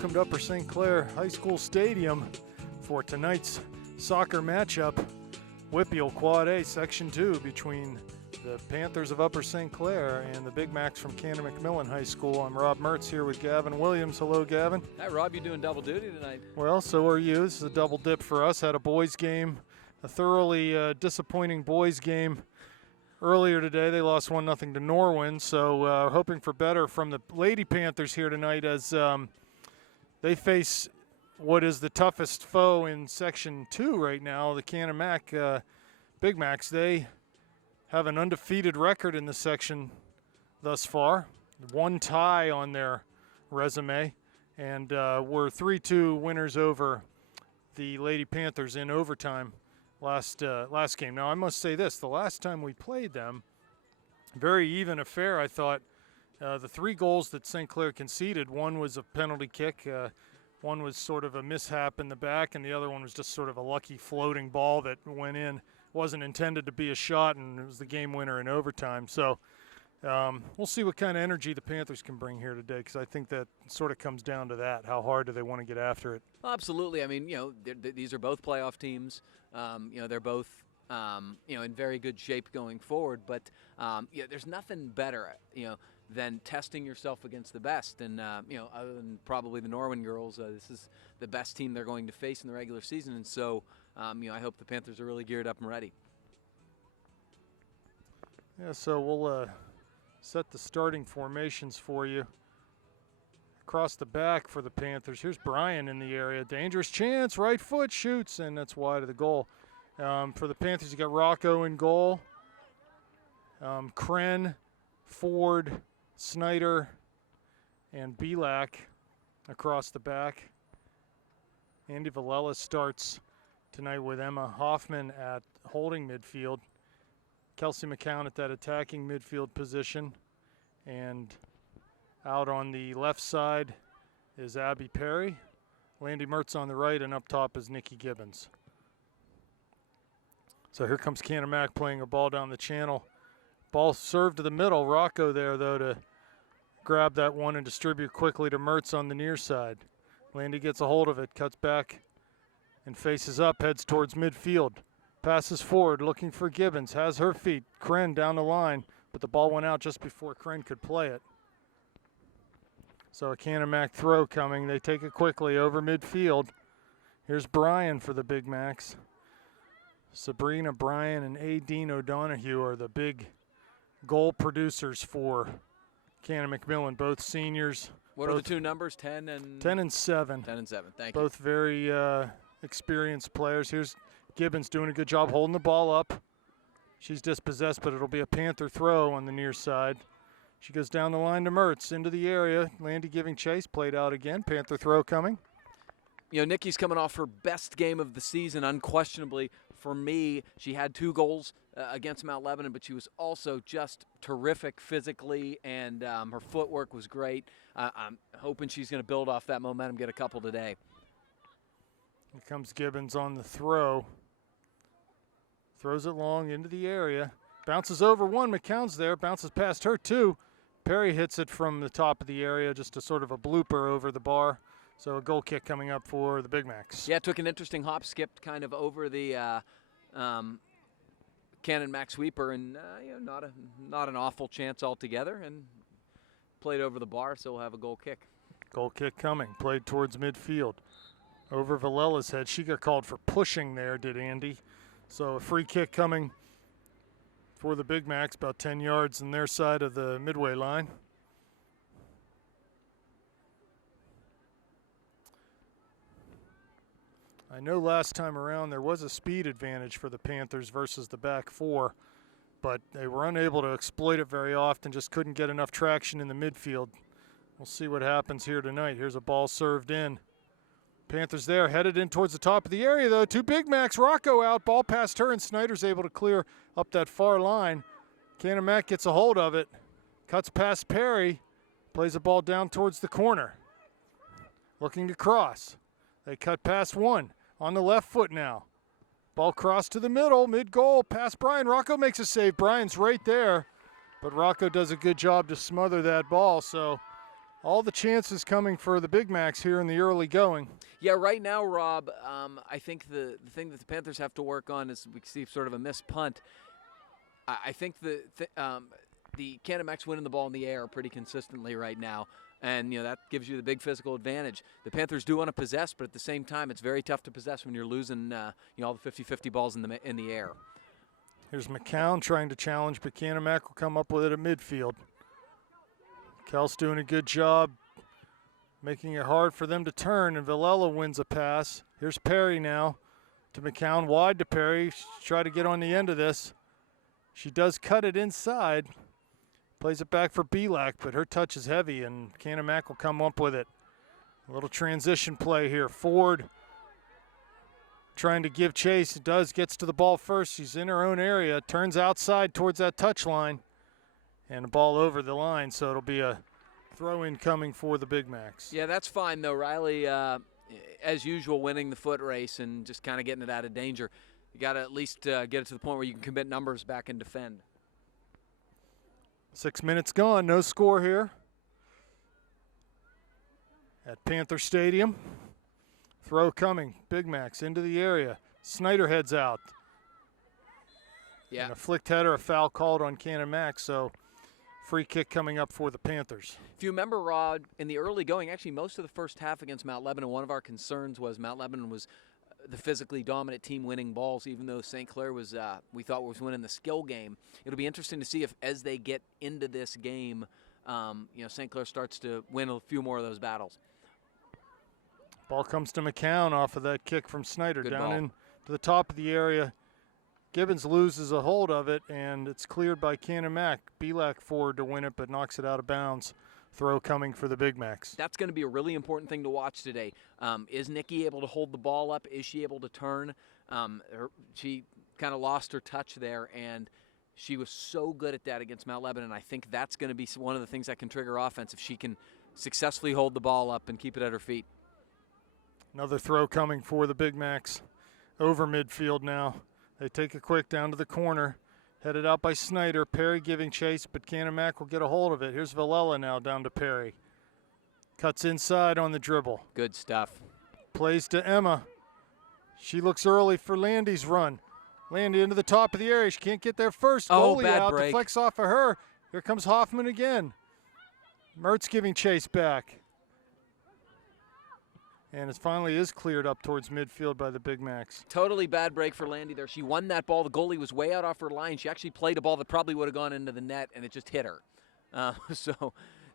welcome to Upper St. Clair High School Stadium for tonight's soccer matchup. Whippeal Quad A Section 2 between the Panthers of Upper St. Clair and the Big Macs from Canon-McMillan High School. I'm Rob Mertz here with Gavin Williams. Hello, Gavin. Hi, Rob. You doing double duty tonight? Well, so are you. This is a double dip for us. Had a boys game, a thoroughly disappointing boys game earlier today. They lost 1-0 to Norwin, so hoping for better from the Lady Panthers here tonight as they face what is the toughest foe in Section 2 right now, the Canon-Mac Big Macs. They have an undefeated record in the section thus far, one tie on their resume, and were 3-2 winners over the Lady Panthers in overtime last game. Now, I must say this, the last time we played them, very even affair, I thought. The 3 goals that St. Clair conceded, one was a penalty kick, one was sort of a mishap in the back, and the other one was just sort of a lucky floating ball that went in. Wasn't intended to be a shot, and it was the game winner in overtime. So we'll see what kind of energy the Panthers can bring here today, because I think that sort of comes down to that. How hard do they want to get after it? Absolutely. I mean, these are both playoff teams. They're both, in very good shape going forward. But, there's nothing better, than testing yourself against the best. And, other than probably the Norwin girls, this is the best team they're going to face in the regular season. And so, I hope the Panthers are really geared up and ready. Yeah, so we'll set the starting formations for you. Across the back for the Panthers, here's Brian in the area. Dangerous chance, right foot shoots, and that's wide of the goal. For the Panthers, you got Rocco in goal. Kren, Ford, Snyder, and Belak across the back. Andy Villela starts tonight with Emma Hoffman at holding midfield. Kelsey McCown at that attacking midfield position. And out on the left side is Abby Perry. Landy Mertz on the right, and up top is Nikki Gibbons. So here comes Canon-Mac playing a ball down the channel. Ball served to the middle. Rocco there, though, to grab that one and distribute quickly to Mertz on the near side. Landy gets a hold of it, cuts back and faces up, heads towards midfield. Passes forward, looking for Gibbons, has her feet. Kren down the line, but the ball went out just before Kren could play it. So a Canon-Mac throw coming. They take it quickly over midfield. Here's Brian for the Big Macs. Sabrina Bryan and Aideen O'Donoghue are the big goal producers for Canon-McMillan, both seniors. What are the two numbers, 10 and 7? 10 and 7, thank you. Both very experienced players. Here's Gibbons doing a good job holding the ball up. She's dispossessed, but it'll be a Panther throw on the near side. She goes down the line to Mertz, into the area. Landy giving chase, played out again. Panther throw coming. Nikki's coming off her best game of the season, unquestionably. For me, she had 2 goals against Mount Lebanon, but she was also just terrific physically, and her footwork was great. I'm hoping she's going to build off that momentum, get a couple today. Here comes Gibbons on the throw. Throws it long into the area. Bounces over one. McCown's there. Bounces past her, too. Perry hits it from the top of the area, just a sort of a blooper over the bar. So a goal kick coming up for the Big Macs. Yeah, took an interesting hop, skipped kind of over the Canon-Mac sweeper, and not an awful chance altogether, and played over the bar, so we'll have a goal kick. Goal kick coming, played towards midfield. Over Villela's head. She got called for pushing there, did Andy. So a free kick coming for the Big Macs, about 10 yards on their side of the midway line. I know last time around there was a speed advantage for the Panthers versus the back 4, but they were unable to exploit it very often, just couldn't get enough traction in the midfield. We'll see what happens here tonight. Here's a ball served in. Panthers there, headed in towards the top of the area, though. 2 Big Macs, Rocco out, ball past her, and Snyder's able to clear up that far line. Canon-Mac gets a hold of it, cuts past Perry, plays the ball down towards the corner. Looking to cross. They cut past one. On the left foot now. Ball crossed to the middle, mid-goal, past Brian. Rocco makes a save. Brian's right there, but Rocco does a good job to smother that ball, so All the chances coming for the Big Macs here in the early going. Yeah, right now, Rob, I think the thing that the Panthers have to work on is we see sort of a missed punt. I think the Canon-McMillan winning the ball in the air pretty consistently right now, and that gives you the big physical advantage. The Panthers do want to possess, but at the same time, it's very tough to possess when you're losing all the 50-50 balls in the air. Here's McCown trying to challenge, but Canon-McMillan will come up with it at midfield. Kel's doing a good job making it hard for them to turn, and Villela wins a pass. Here's Perry now to McCown, wide to Perry. Try to get on the end of this. She does cut it inside. Plays it back for Belak, but her touch is heavy, and Canon-McMillan will come up with it. A little transition play here. Ford trying to give chase. It does, gets to the ball first. She's in her own area, turns outside towards that touch line, and the ball over the line, so it'll be a throw-in coming for the Big Macs. Yeah, that's fine, though. Riley, as usual, winning the foot race and just kind of getting it out of danger. You got to at least get it to the point where you can commit numbers back and defend. 6 minutes gone, no score here at Panther Stadium. Throw coming, Big Macs into the area. Snyder heads out. Yeah. And a flicked header, a foul called on Canon-McMillan, so free kick coming up for the Panthers. If you remember, Rod, in the early going, actually most of the first half against Mount Lebanon, one of our concerns was Mount Lebanon was the physically dominant team winning balls, even though St. Clair was, we thought was winning the skill game. It'll be interesting to see if, as they get into this game, St. Clair starts to win a few more of those battles. Ball comes to McCown off of that kick from Snyder. Good down ball. into the top of the area. Gibbons loses a hold of it, and it's cleared by Canon-McMillan. Belak forward to win it, but knocks it out of bounds. Throw coming for the Big Macs. That's going to be a really important thing to watch today. Is Nikki able to hold the ball up? Is she able to turn? She kind of lost her touch there, and she was so good at that against Mount Lebanon. I think that's going to be one of the things that can trigger offense if she can successfully hold the ball up and keep it at her feet. Another throw coming for the Big Macs. Over midfield now. They take a quick down to the corner. Headed out by Snyder. Perry giving chase, but Canon-McMillan will get a hold of it. Here's Villela now down to Perry. Cuts inside on the dribble. Good stuff. Plays to Emma. She looks early for Landy's run. Landy into the top of the area. She can't get there first. Oh, Goalie bad out. break. Deflects off of her. Here comes Hoffman again. Mertz giving chase back. And it finally is cleared up towards midfield by the Big Macs. Totally bad break for Landy there. She won that ball. The goalie was way out off her line. She actually played a ball that probably would have gone into the net, and it just hit her. So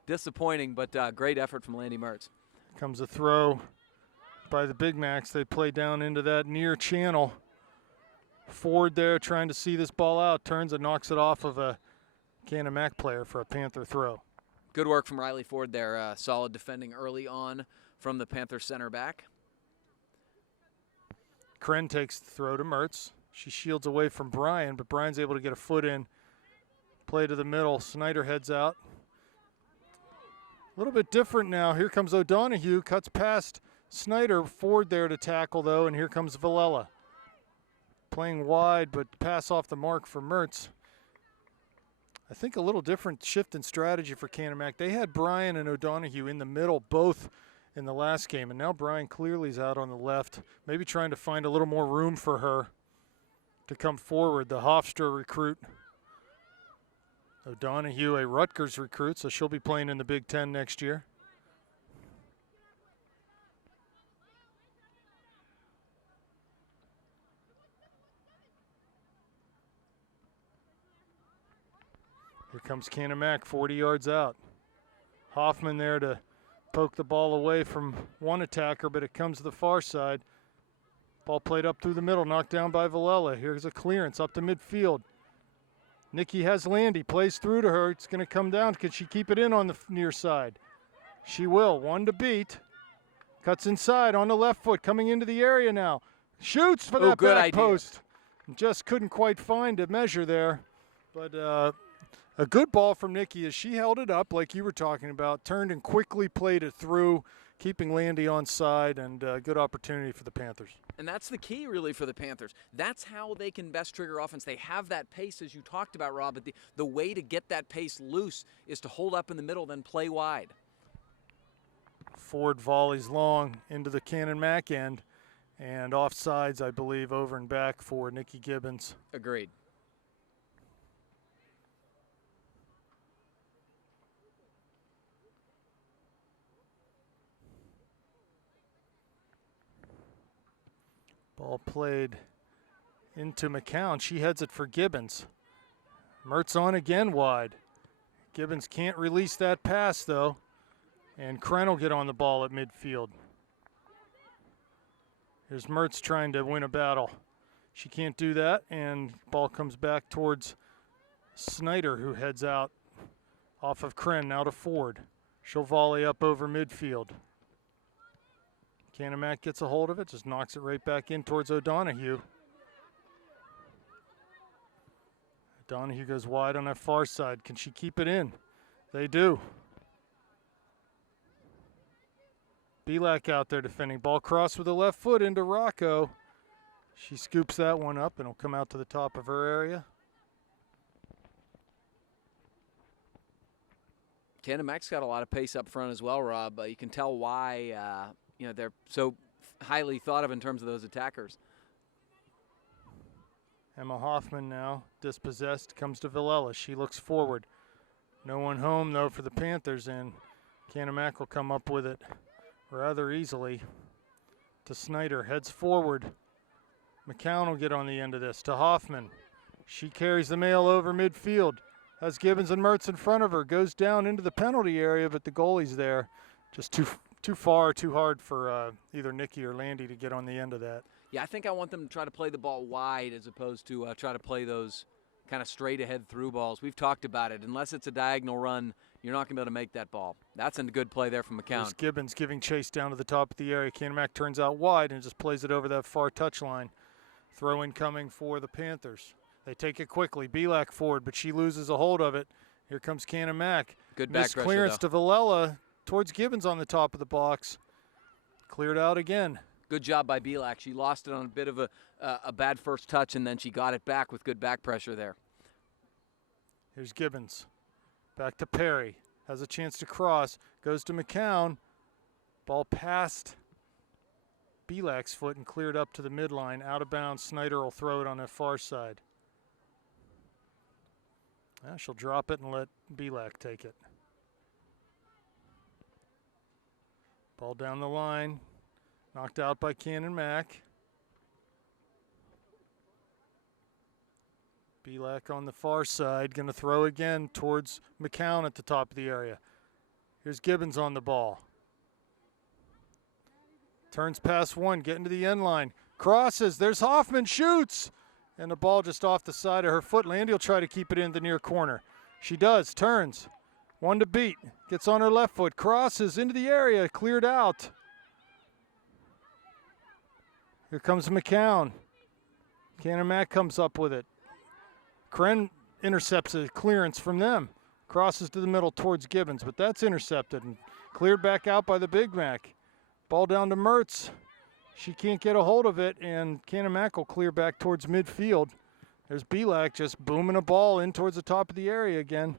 disappointing, but great effort from Landy Mertz. Comes a throw by the Big Macs. They play down into that near channel. Ford there trying to see this ball out. Turns and knocks it off of a Canon-McMillan player for a Panther throw. Good work from Riley Ford there. Solid defending early on from the Panther center back. Kren takes the throw to Mertz. She shields away from Bryan, but Bryan's able to get a foot in. Play to the middle. Snyder heads out. A little bit different now. Here comes O'Donohue. Cuts past Snyder. Ford there to tackle, though, and here comes Villela. Playing wide, but pass off the mark for Mertz. I think a little different shift in strategy for Canon-McMillan. They had Bryan and O'Donohue in the middle, both in the last game, and now Bryan clearly is out on the left, maybe trying to find a little more room for her to come forward. The Hofstra recruit. O'Donohue, a Rutgers recruit, so she'll be playing in the Big Ten next year. Here comes Canon-McMillan, 40 yards out. Hoffman there to poke the ball away from one attacker, but it comes to the far side. Ball played up through the middle, knocked down by Villela. Here's a clearance up to midfield. Nikki has Landy, plays through to her. It's going to come down. Can she keep it in on the near side? She will. One to beat. Cuts inside on the left foot, coming into the area now. Shoots for that good back idea. post. Just couldn't quite find a measure there. But a good ball from Nikki as she held it up like you were talking about, turned and quickly played it through, keeping Landy on side, and good opportunity for the Panthers. And that's the key, really, for the Panthers. That's how they can best trigger offense. They have that pace, as you talked about, Rob, but the way to get that pace loose is to hold up in the middle, then play wide. Ford volleys long into the Canon-Mac end, and offsides, I believe, over and back for Nikki Gibbons. Agreed. Ball played into McCown. She heads it for Gibbons. Mertz on again wide. Gibbons can't release that pass, though. And Kren will get on the ball at midfield. Here's Mertz trying to win a battle. She can't do that, and ball comes back towards Snyder, who heads out off of Kren, now to Ford. She'll volley up over midfield. Canon-Mac gets a hold of it, just knocks it right back in towards O'Donoghue. O'Donoghue goes wide on that far side. Can she keep it in? They do. Belak out there defending. Ball crossed with the left foot into Rocco. She scoops that one up and it'll come out to the top of her area. Canon-Mac's got a lot of pace up front as well, Rob. You can tell why they're so highly thought of in terms of those attackers. Emma Hoffman now dispossessed, comes to Villela. She looks forward. No one home though for the Panthers, and Canon-Mac will come up with it rather easily to Snyder. Heads forward. McCown will get on the end of this to Hoffman. She carries the mail over midfield. Has Gibbons and Mertz in front of her. Goes down into the penalty area, but the goalie's there. Just too far, too hard for either Nikki or Landy to get on the end of that. Yeah, I think I want them to try to play the ball wide as opposed to try to play those kind of straight ahead through balls. We've talked about it. Unless it's a diagonal run, you're not going to be able to make that ball. That's a good play there from McCown. There's Gibbons giving chase down to the top of the area. Canon-Mac turns out wide and just plays it over that far touch line. Throw in coming for the Panthers. They take it quickly. Belak forward, but she loses a hold of it. Here comes Canon-Mac. Good back pressure, clearance to Villela towards Gibbons on the top of the box. Cleared out again. Good job by Belak. She lost it on a bit of a bad first touch, and then she got it back with good back pressure there. Here's Gibbons. Back to Perry. Has a chance to cross. Goes to McCown. Ball past Belak's foot and cleared up to the midline. Out of bounds. Snyder will throw it on the far side. She'll drop it and let Belak take it. Ball down the line. Knocked out by Canon-Mac. Belak on the far side. Going to throw again towards McCown at the top of the area. Here's Gibbons on the ball. Turns past one, getting to the end line. Crosses. There's Hoffman. Shoots. And the ball just off the side of her foot. Landy will try to keep it in the near corner. She does. Turns. One to beat. Gets on her left foot. Crosses into the area. Cleared out. Here comes McCown. Canon-Mac comes up with it. Kren intercepts a clearance from them. Crosses to the middle towards Gibbons, but that's intercepted and cleared back out by the Big Mac. Ball down to Mertz. She can't get a hold of it, and Canon-Mac will clear back towards midfield. There's Belak just booming a ball in towards the top of the area again.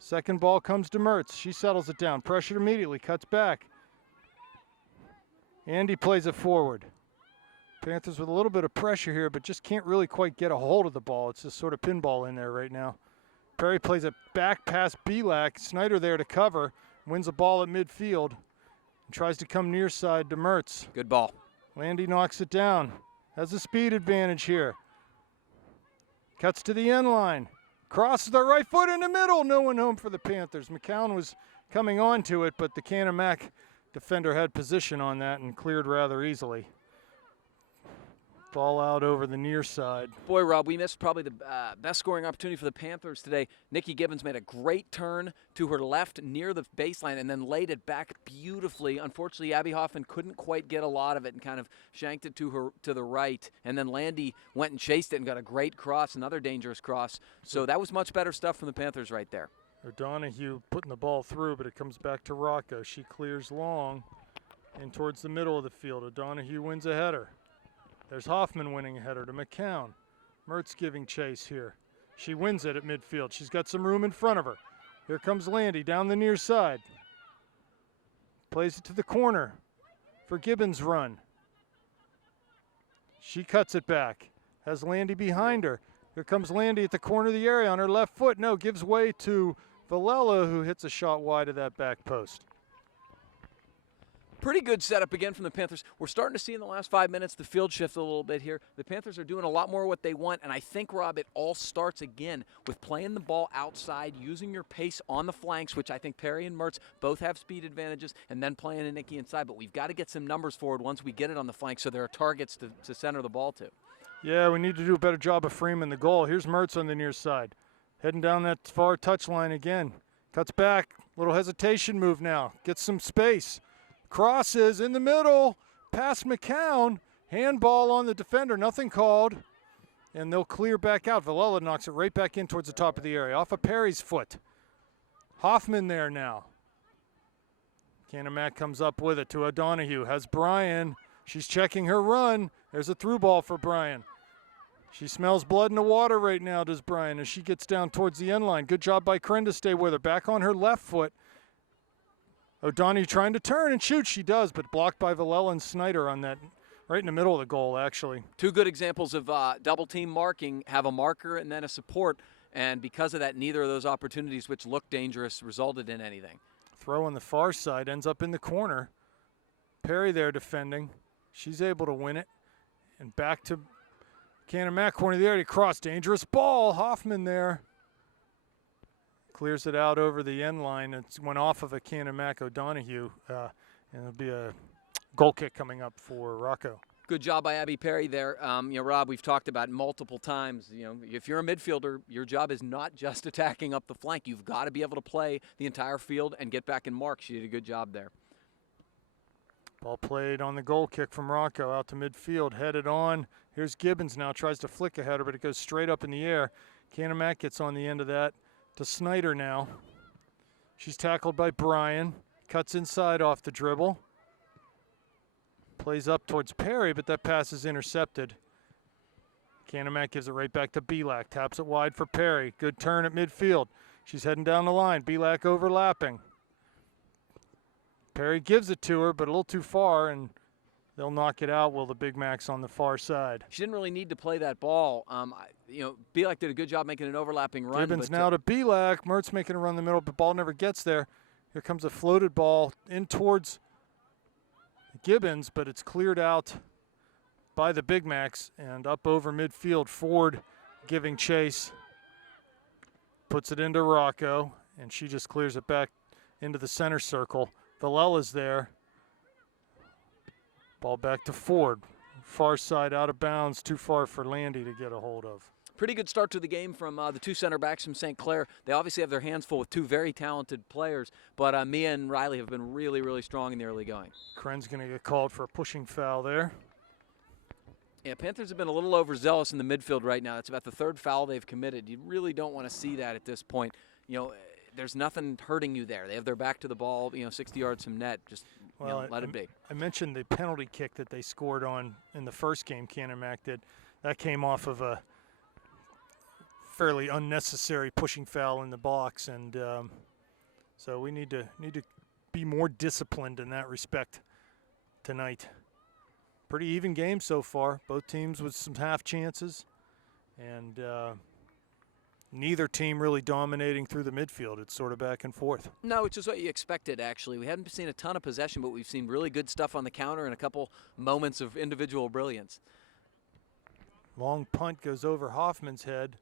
Second ball comes to Mertz. She settles it down. Pressured immediately. Cuts back. Andy plays it forward. Panthers with a little bit of pressure here, but just can't really quite get a hold of the ball. It's just sort of pinball in there right now. Perry plays it back past Belak. Snyder there to cover. Wins the ball at midfield. And tries to come near side to Mertz. Good ball. Landy knocks it down. Has a speed advantage here. Cuts to the end line. Crosses the right foot in the middle. No one home for the Panthers. McCown was coming on to it, but the Canon-Mac defender had position on that and cleared rather easily. Ball out over the near side. Boy, Rob, we missed probably the best scoring opportunity for the Panthers today. Nikki Gibbons made a great turn to her left near the baseline and then laid it back beautifully. Unfortunately, Abby Hoffman couldn't quite get a lot of it and kind of shanked it to the right. And then Landy went and chased it and got a great cross, another dangerous cross. So that was much better stuff from the Panthers right there. O'Donoghue putting the ball through, but it comes back to Rocco. She clears long and towards the middle of the field. O'Donoghue wins a header. There's Hoffman winning a header to McCown. Mertz giving chase here. She wins it at midfield. She's got some room in front of her. Here comes Landy down the near side. Plays it to the corner for Gibbons' run. She cuts it back. Has Landy behind her. Here comes Landy at the corner of the area on her left foot. No, gives way to Villela, who hits a shot wide of that back post. Pretty good setup again from the Panthers. We're starting to see in the last 5 minutes the field shift a little bit here. The Panthers are doing a lot more what they want, and I think, Rob, it all starts again with playing the ball outside, using your pace on the flanks, which I think Perry and Mertz both have speed advantages, and then playing a Nicky inside. But we've got to get some numbers forward once we get it on the flank so there are targets to center the ball to. Yeah, we need to do a better job of framing the goal. Here's Mertz on the near side. Heading down that far touchline again. Cuts back. Little hesitation move now. Gets some space. Crosses in the middle, past McCown, handball on the defender, nothing called, and they'll clear back out. Villela knocks it right back in towards the top of the area, off of Perry's foot. Hoffman there now. Canon-Mac comes up with it to O'Donohue, has Bryan. She's checking her run. There's a through ball for Bryan. She smells blood in the water right now, does Bryan, as she gets down towards the end line. Good job by Kren to stay with her. Back on her left foot. O'Donohue trying to turn and shoot. She does, but blocked by Villela and Snyder on that, right in the middle of the goal, actually. Two good examples of double team marking, have a marker and then a support, and because of that, neither of those opportunities, which looked dangerous, resulted in anything. Throw on the far side, ends up in the corner. Perry there defending. She's able to win it. And back to Canon-Mac, corner of the area, cross, dangerous ball. Hoffman there. Clears it out over the end line. It went off of a Canon-Mac O'Donohue, and it'll be a goal kick coming up for Rocco. Good job by Abby Perry there. Rob, we've talked about multiple times. If you're a midfielder, your job is not just attacking up the flank. You've got to be able to play the entire field and get back and mark. She did a good job there. Ball played on the goal kick from Rocco out to midfield, headed on. Here's Gibbons now, tries to flick a header, but it goes straight up in the air. Canon-Mac gets on the end of that. To Snyder now. She's tackled by Bryan. Cuts inside off the dribble. Plays up towards Perry, but that pass is intercepted. Canon-Mac gives it right back to Belak. Taps it wide for Perry. Good turn at midfield. She's heading down the line. Belak overlapping. Perry gives it to her, but a little too far, and they'll knock it out. Will the Big Macs on the far side. She didn't really need to play that ball. Belak did a good job making an overlapping run. Gibbons now to Belak. Mertz making a run in the middle, but ball never gets there. Here comes a floated ball in towards Gibbons, but it's cleared out by the Big Macs and up over midfield. Ford giving chase. Puts it into Rocco, and she just clears it back into the center circle. Villela's there. Ball back to Ford. Far side out of bounds, too far for Landy to get a hold of. Pretty good start to the game from the two center backs from St. Clair. They obviously have their hands full with two very talented players, but Mia and Riley have been really, really strong in the early going. Kren's going to get called for a pushing foul there. Yeah, Panthers have been a little overzealous in the midfield right now. That's about the third foul they've committed. You really don't want to see that at this point. There's nothing hurting you there. They have their back to the ball, 60 yards from net. Just let it be. I mentioned the penalty kick that they scored on in the first game, Canon-Mac did. That came off of a fairly unnecessary pushing foul in the box, and so we need to be more disciplined in that respect tonight. Pretty even game so far. Both teams with some half chances, and neither team really dominating through the midfield. It's sort of back and forth. No, which is what you expected, actually. We haven't seen a ton of possession, but we've seen really good stuff on the counter and a couple moments of individual brilliance. Long punt goes over Hoffman's head.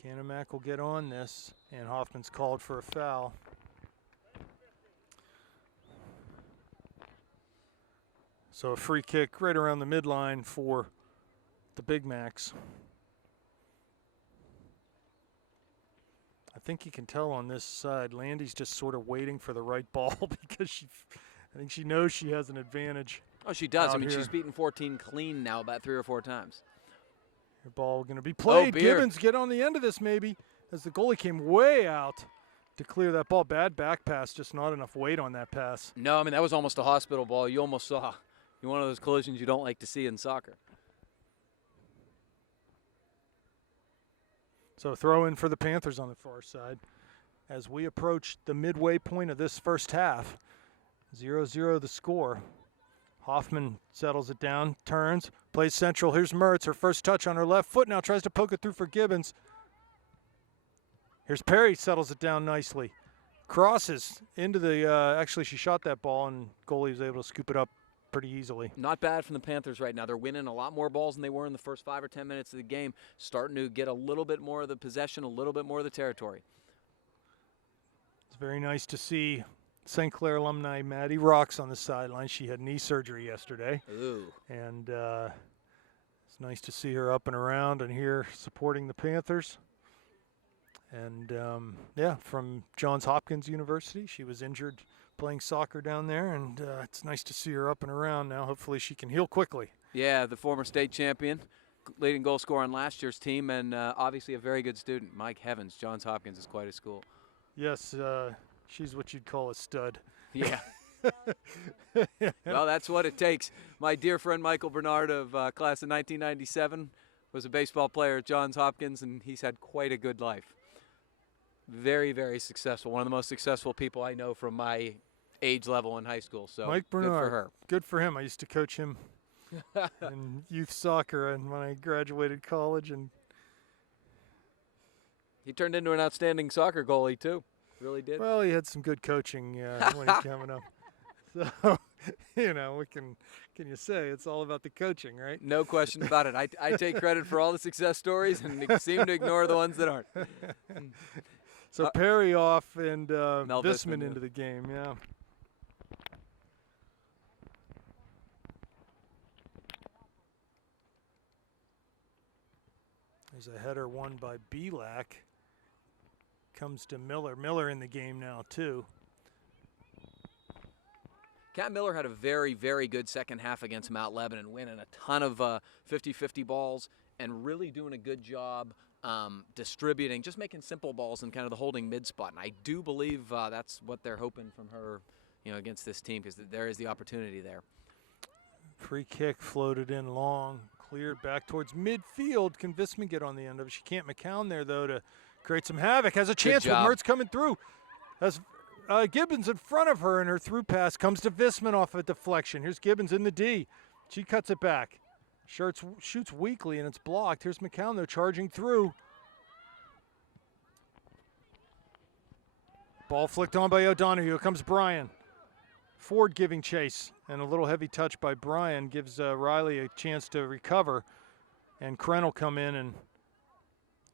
Canon-Mac will get on this, and Hoffman's called for a foul. So a free kick right around the midline for the Big Macs. I think you can tell on this side, Landy's just sort of waiting for the right ball because I think she knows she has an advantage. Oh, she does. Here. She's beaten 14 clean now about 3 or 4 times. Your ball going to be played. Oh, Gibbons get on the end of this maybe as the goalie came way out to clear that ball. Bad back pass, just not enough weight on that pass. No, that was almost a hospital ball. You almost saw one of those collisions you don't like to see in soccer. So throw in for the Panthers on the far side as we approach the midway point of this first half. 0-0 the score. Hoffman settles it down, turns, plays central. Here's Mertz, her first touch on her left foot now, tries to poke it through for Gibbons. Here's Perry, settles it down nicely. Crosses into the, actually she shot that ball and goalie was able to scoop it up pretty easily. Not bad from the Panthers right now. They're winning a lot more balls than they were in the first 5 or 10 minutes of the game, starting to get a little bit more of the possession, a little bit more of the territory. It's very nice to see St. Clair alumni Maddie Rocks on the sideline. She had knee surgery yesterday. Ooh. And it's nice to see her up and around and here supporting the Panthers. And yeah, from Johns Hopkins University. She was injured playing soccer down there, and it's nice to see her up and around now. Hopefully she can heal quickly. Yeah, the former state champion, leading goal scorer on last year's team, and obviously a very good student. Mike Heavens, Johns Hopkins is quite a school. Yes, she's what you'd call a stud. Yeah. Well, that's what it takes. My dear friend Michael Bernard of class of 1997 was a baseball player at Johns Hopkins, and he's had quite a good life. Very, very successful. One of the most successful people I know from my age level in high school. So Mike Bernard, good for her. Good for him. I used to coach him in youth soccer and when I graduated college, and he turned into an outstanding soccer goalie too. Really did. Well, he had some good coaching when he coming up. So, you know, what can you say? It's all about the coaching, right? No question about it. I take credit for all the success stories and seem to ignore the ones that aren't. So Perry off and Mel Visman Visman, into the game, yeah. There's a header won by Belak. Comes to Miller. Miller in the game now, too. Cat Miller had a very, very good second half against Mount Lebanon, winning a ton of 50-50 balls and really doing a good job distributing, just making simple balls in kind of the holding mid spot. And I do believe that's what they're hoping from her, you know, against this team, because there is the opportunity there. Free kick floated in long, cleared back towards midfield. Can Visman get on the end of it? She can't. McCown there, though, to create some havoc. Has a chance with Mertz coming through. Has Gibbons in front of her, and her through pass comes to Visman off a deflection. Here's Gibbons in the D. She cuts it back. Shoots weakly, and it's blocked. Here's McCown, though, charging through. Ball flicked on by O'Donohue. Here comes Bryan. Ford giving chase, and a little heavy touch by Bryan gives Riley a chance to recover. And Kren will come in and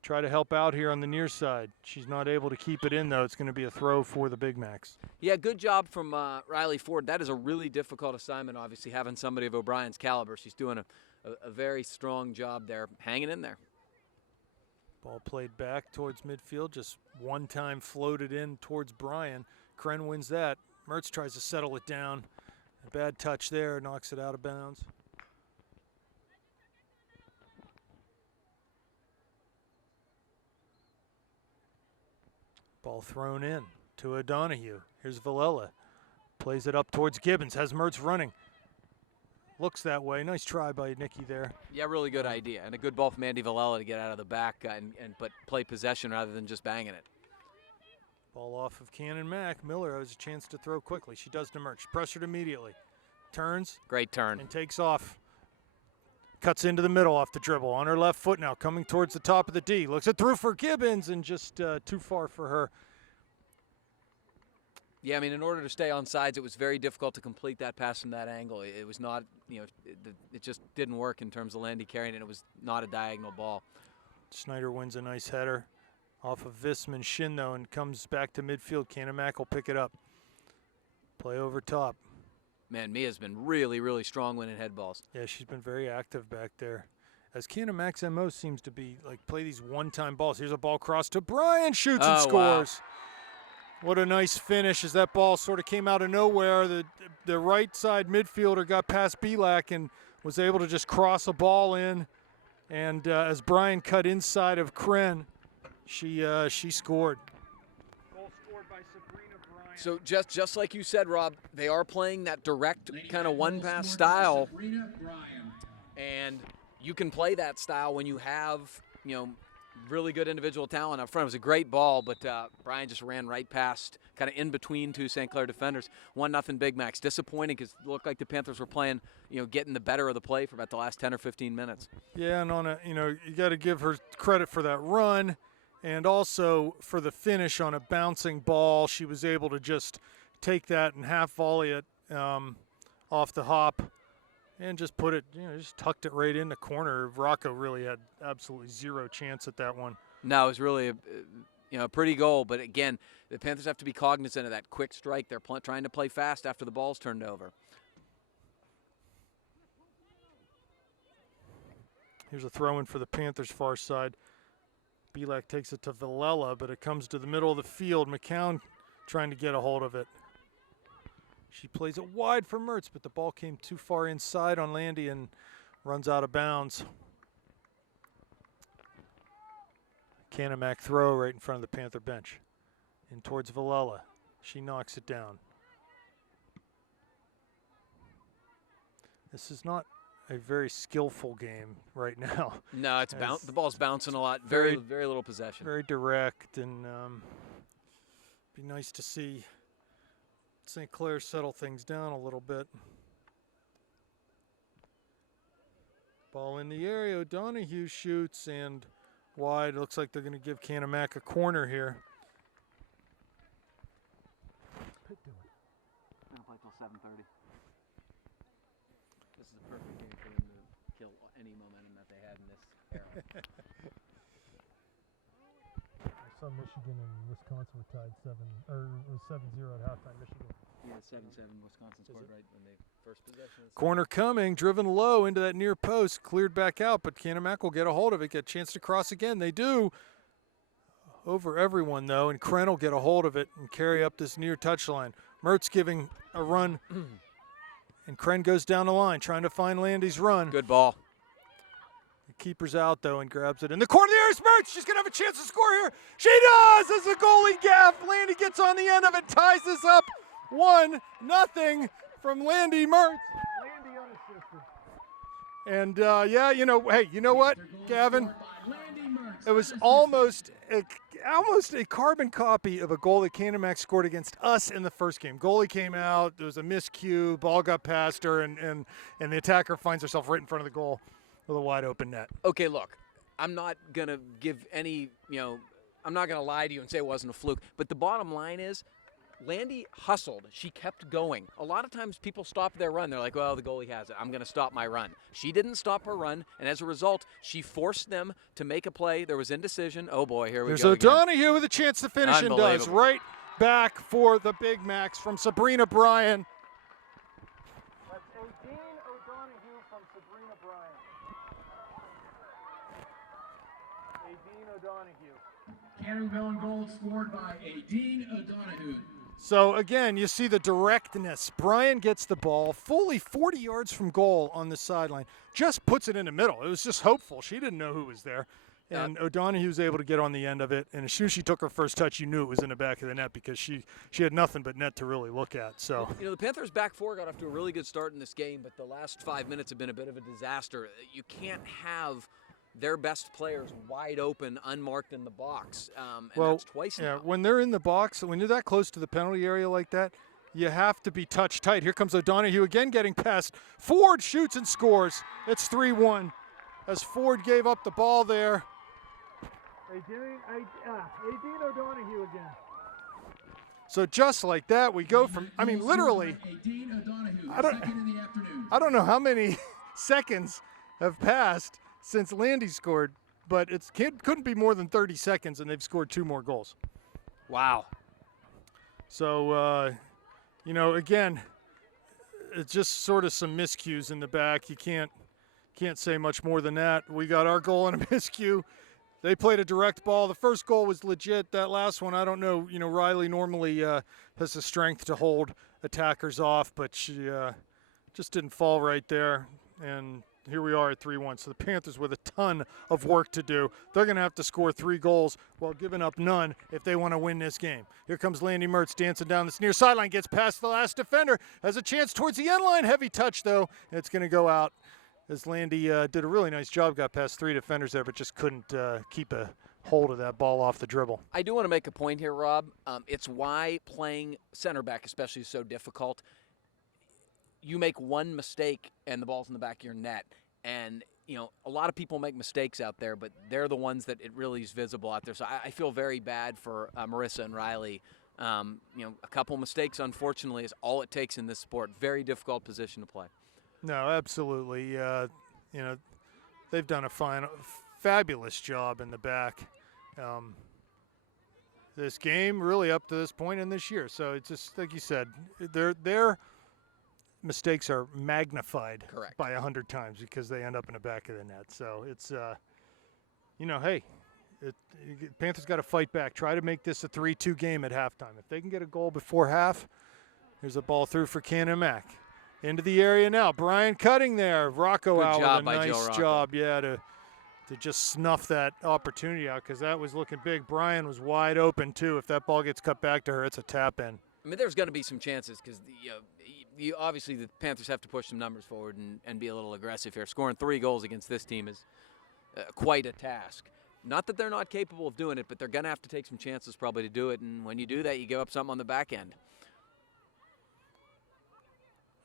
try to help out here on the near side. She's not able to keep it in, though. It's going to be a throw for the Big Macs. Yeah, good job from Riley Ford. That is a really difficult assignment, obviously, having somebody of O'Brien's caliber. She's doing a very strong job there, hanging in there. Ball played back towards midfield, just one time floated in towards Bryan. Kren wins that. Mertz tries to settle it down. A bad touch there, knocks it out of bounds. Ball thrown in to O'Donohue. Here's Villela. Plays it up towards Gibbons. Has Mertz running. Looks that way. Nice try by Nikki there. Yeah, really good idea. And a good ball from Andy Villela to get out of the back but play possession rather than just banging it. Ball off of Canon-Mac. Miller has a chance to throw quickly. She does to Mertz. Pressured immediately. Turns. Great turn. And takes off. Cuts into the middle off the dribble. On her left foot now, coming towards the top of the D. Looks it through for Gibbons and just too far for her. Yeah, I mean, in order to stay on sides, it was very difficult to complete that pass from that angle. It was not, you know, it just didn't work in terms of Landy carrying it. It was not a diagonal ball. Schneider wins a nice header off of Visman shin, though, and comes back to midfield. Canon-Mac will pick it up. Play over top. Man, Mia's been really, really strong winning head balls. Yeah, she's been very active back there. As Canon-Mac's MO seems to be, like, play these one-time balls. Here's a ball cross to Bryan, shoots and scores. Wow. What a nice finish as that ball sort of came out of nowhere. The right side midfielder got past Belak and was able to just cross a ball in. And as Bryan cut inside of Kren, she scored. Goal scored by Sabrina Bryan. So just like you said, Rob, they are playing that direct kind of one-pass style. And you can play that style when you have, you know, really good individual talent up front. It was a great ball, but Brian just ran right past, kind of in between two St. Clair defenders. 1-0 Big Macs. Disappointing because it looked like the Panthers were playing, getting the better of the play for about the last 10 or 15 minutes. Yeah, and on you got to give her credit for that run and also for the finish on a bouncing ball. She was able to just take that and half volley it off the hop and just put it, just tucked it right in the corner. Rocco really had absolutely zero chance at that one. No, it was really a pretty goal, but again, the Panthers have to be cognizant of that quick strike. They're trying to play fast after the ball's turned over. Here's a throw-in for the Panthers' far side. Belak takes it to Villela, but it comes to the middle of the field. McCown trying to get a hold of it. She plays it wide for Mertz, but the ball came too far inside on Landy and runs out of bounds. Canon-Mac throw right in front of the Panther bench. In towards Villela. She knocks it down. This is not a very skillful game right now. No, it's the ball's bouncing a lot. Very little possession. Very direct, and be nice to see St. Clair settle things down a little bit. Ball in the area. O'Donoghue shoots and wide. Looks like they're going to give Canon-Mac a corner here. Going to play till 7:30. This is a perfect game for them to kill any momentum that they had in this era. I saw Michigan and Wisconsin were tied 7-0 at halftime. Michigan. Yeah, 7-7. Wisconsin scored right when they first possession. Corner coming, driven low into that near post, cleared back out, but Canon-Mac will get a hold of it, get a chance to cross again. They do. Over everyone, though, and Kren will get a hold of it and carry up this near touchline. Mertz giving a run, and Kren goes down the line, trying to find Landy's run. Good ball. The keeper's out, though, and grabs it. In the corner of the area is Mertz. She's going to have a chance to score here. She does! As a goalie gaff, Landy gets on the end of it, ties this up 1-0 from Landy Mertz. Landy unassisted. And, hey, you know what, Gavin? It was almost a carbon copy of a goal that Canon-Mac scored against us in the first game. Goalie came out, there was a miscue, ball got past her, and the attacker finds herself right in front of the goal with a wide open net. Okay, look, I'm not going to give any, I'm not going to lie to you and say it wasn't a fluke, but the bottom line is Landy hustled. She kept going. A lot of times people stop their run. They're like, well, the goalie has it. I'm going to stop my run. She didn't stop her run, and as a result, she forced them to make a play. There was indecision. Oh, boy, here we go. There's O'Donoghue with a chance to finish and does. Right back for the Big Macs from Sabrina Bryan. That's Aideen O'Donoghue from Sabrina Bryan. Aideen O'Donoghue. Canon-McMillan goal scored by Aideen O'Donoghue. So, again, you see the directness. Bryan gets the ball fully 40 yards from goal on the sideline. Just puts it in the middle. It was just hopeful. She didn't know who was there. And O'Donoghue was able to get on the end of it. And as soon as she took her first touch, you knew it was in the back of the net because she had nothing but net to really look at. So the Panthers' back four got off to a really good start in this game, but the last 5 minutes have been a bit of a disaster. You can't have their best players wide open, unmarked in the box. And that's twice now. When they're in the box, when you're that close to the penalty area like that, you have to be touch tight. Here comes O'Donoghue again getting past. Ford shoots and scores. It's 3-1 as Ford gave up the ball there. Aideen O'Donoghue again. So just like that, we go from, literally, I don't know how many seconds have passed since Landy scored, but it couldn't be more than 30 seconds, and they've scored 2 more goals. Wow. So, again, it's just sort of some miscues in the back. You can't say much more than that. We got our goal and a miscue. They played a direct ball. The first goal was legit. That last one, I don't know. Riley normally has the strength to hold attackers off, but she just didn't fall right there. And here we are at 3-1. So the Panthers with a ton of work to do. They're going to have to score 3 goals while giving up none if they want to win this game. Here comes Landy Mertz dancing down this near sideline, gets past the last defender, has a chance towards the end line. Heavy touch, though. It's going to go out. as Landy did a really nice job, got past 3 defenders there, but just couldn't keep a hold of that ball off the dribble. I do want to make a point here, Rob. It's why playing center back especially is so difficult. You make one mistake and the ball's in the back of your net. And, a lot of people make mistakes out there, but they're the ones that it really is visible out there. So I feel very bad for Marissa and Riley. A couple mistakes, unfortunately, is all it takes in this sport. Very difficult position to play. No, absolutely. They've done a fabulous job in the back. This game really up to this point in this year. So it's just like you said, their mistakes are magnified Correct. by 100 times because they end up in the back of the net. So it's, hey, Panthers got to fight back. Try to make this a 3-2 game at halftime. If they can get a goal before half, here's a ball through for Canon-Mac. Into the area now. Brian cutting there. Rocco Good out job with a by Joe nice Rocco. job, to just snuff that opportunity out because that was looking big. Brian was wide open, too. If that ball gets cut back to her, it's a tap in. I mean, there's going to be some chances because obviously the Panthers have to push some numbers forward and be a little aggressive here. Scoring 3 goals against this team is quite a task. Not that they're not capable of doing it, but they're going to have to take some chances probably to do it. And when you do that, you give up something on the back end.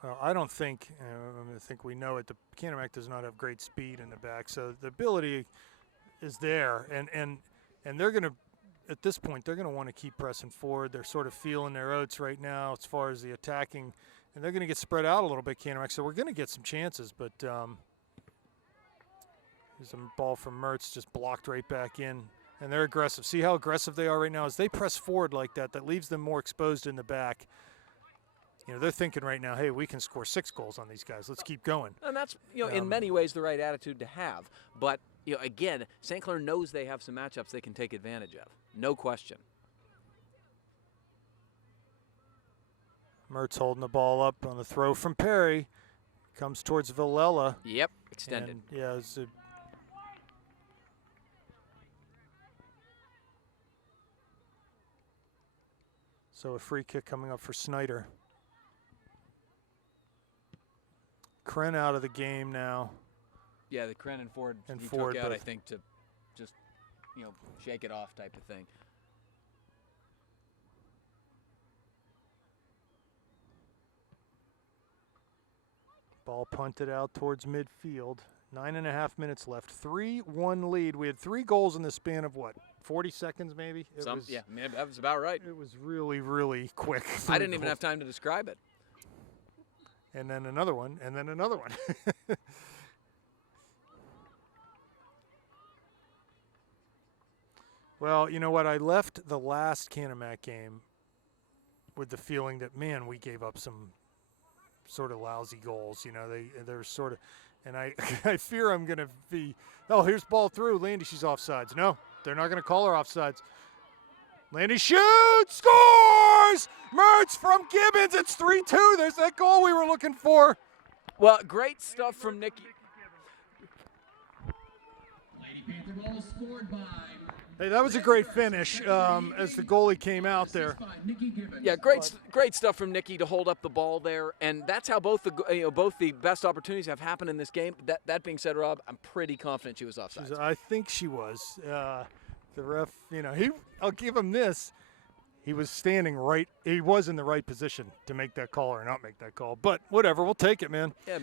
Well, I don't think, I think we know it, the Canon-Mac does not have great speed in the back, so the ability is there, and they're going to, at this point, they're going to want to keep pressing forward. They're sort of feeling their oats right now as far as the attacking, and they're going to get spread out a little bit, Canon-Mac, so we're going to get some chances, but here's a ball from Mertz, just blocked right back in, and they're aggressive. See how aggressive they are right now? As they press forward like that, that leaves them more exposed in the back. They're thinking right now, hey, we can score 6 goals on these guys. Let's keep going. And that's, in many ways the right attitude to have. But, again, St. Clair knows they have some matchups they can take advantage of. No question. Mertz holding the ball up on the throw from Perry. Comes towards Villela. Yep, extended. And, yeah, it's so a free kick coming up for Snyder. Kren out of the game now. Yeah, the Kren and Ford And he Ford took out, both. I think, to just, shake it off type of thing. Ball punted out towards midfield. 9.5 minutes left. 3-1 lead. We had 3 goals in the span of what? 40 seconds maybe? Yeah, that was about right. It was really, really quick. I didn't even have time to describe it. And then another one, and then another one. Well, you know what? I left the last Canon-Mac game with the feeling that, man, we gave up some sort of lousy goals. They're sort of, and I fear I'm going to be, here's ball through. Landy, she's offsides. No, they're not going to call her offsides. Landy shoots, scores! Mertz from Gibbons, it's 3-2. There's that goal we were looking for. Well, great stuff from Nikki. Lady Panther ball scored by. Hey, that was a great finish as the goalie came out there. By Nikki Gibbons. Yeah, great stuff from Nikki to hold up the ball there, and that's how both the best opportunities have happened in this game. That being said, Rob, I'm pretty confident she was offside. I think she was. The ref, I'll give him this. He was standing right. He was in the right position to make that call or not make that call. But whatever, we'll take it, man. Yeah,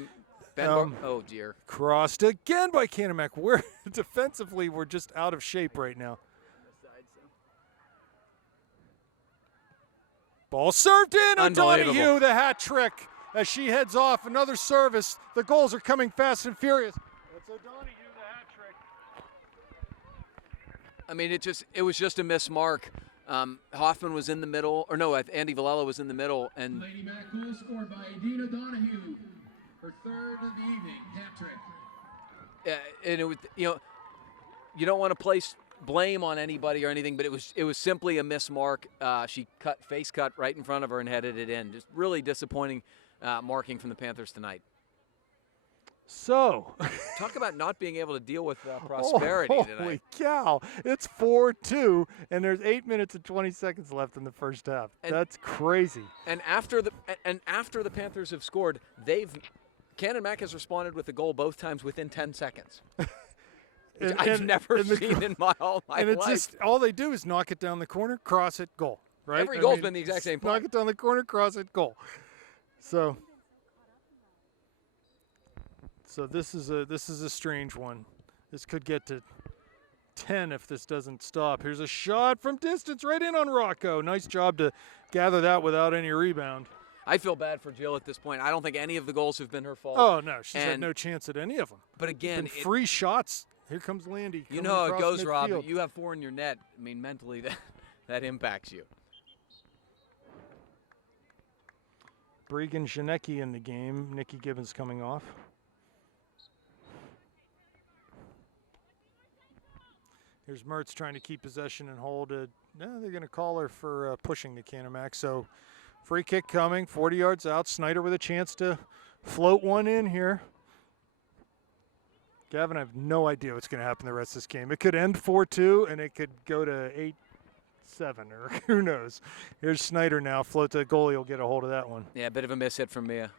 oh dear. Crossed again by Canon-Mac. We're defensively, we're just out of shape right now. Ball served in. O'Donoghue, the hat trick as she heads off. Another service. The goals are coming fast and furious. That's O'Donoghue, the hat trick. I mean, it was just a miss mark. Hoffman was in the middle, or no, Andy Villela was in the middle, and Lady Mac goal scored by Adina Donahue. Her 3rd of the evening, hat trick. and it was, you don't want to place blame on anybody or anything, but it was simply a miss mark. She face cut right in front of her and headed it in. Just really disappointing marking from the Panthers tonight. So, talk about not being able to deal with prosperity holy tonight. Cow. It's 4-2, and there's 8 minutes and 20 seconds left in the first half. That's crazy. And after the Panthers have scored, they've Canon-Mac has responded with a goal both times within 10 seconds. And, I've never seen in all my and it's life. just all they do is knock it down the corner, cross it, goal. Right? Every goal's been the exact same play. Knock it down the corner, cross it, goal. So this is a strange one. This could get to 10 if this doesn't stop. Here's a shot from distance right in on Rocco. Nice job to gather that without any rebound. I feel bad for Jill at this point. I don't think any of the goals have been her fault. Oh, no. She's had no chance at any of them. But again, free shots. Here comes Landy. You know how it goes, Rob. You have 4 in your net. I mean, mentally that impacts you. Bregan Janecki in the game. Nikki Gibbons coming off. Here's Mertz trying to keep possession and hold it. No, they're going to call her for pushing the Canon-Mac. So free kick coming, 40 yards out. Snyder with a chance to float one in here. Gavin, I have no idea what's going to happen the rest of this game. It could end 4-2, and it could go to 8-7, or who knows. Here's Snyder now. Float to the goalie. He'll get a hold of that one. Yeah, a bit of a miss hit from Mia.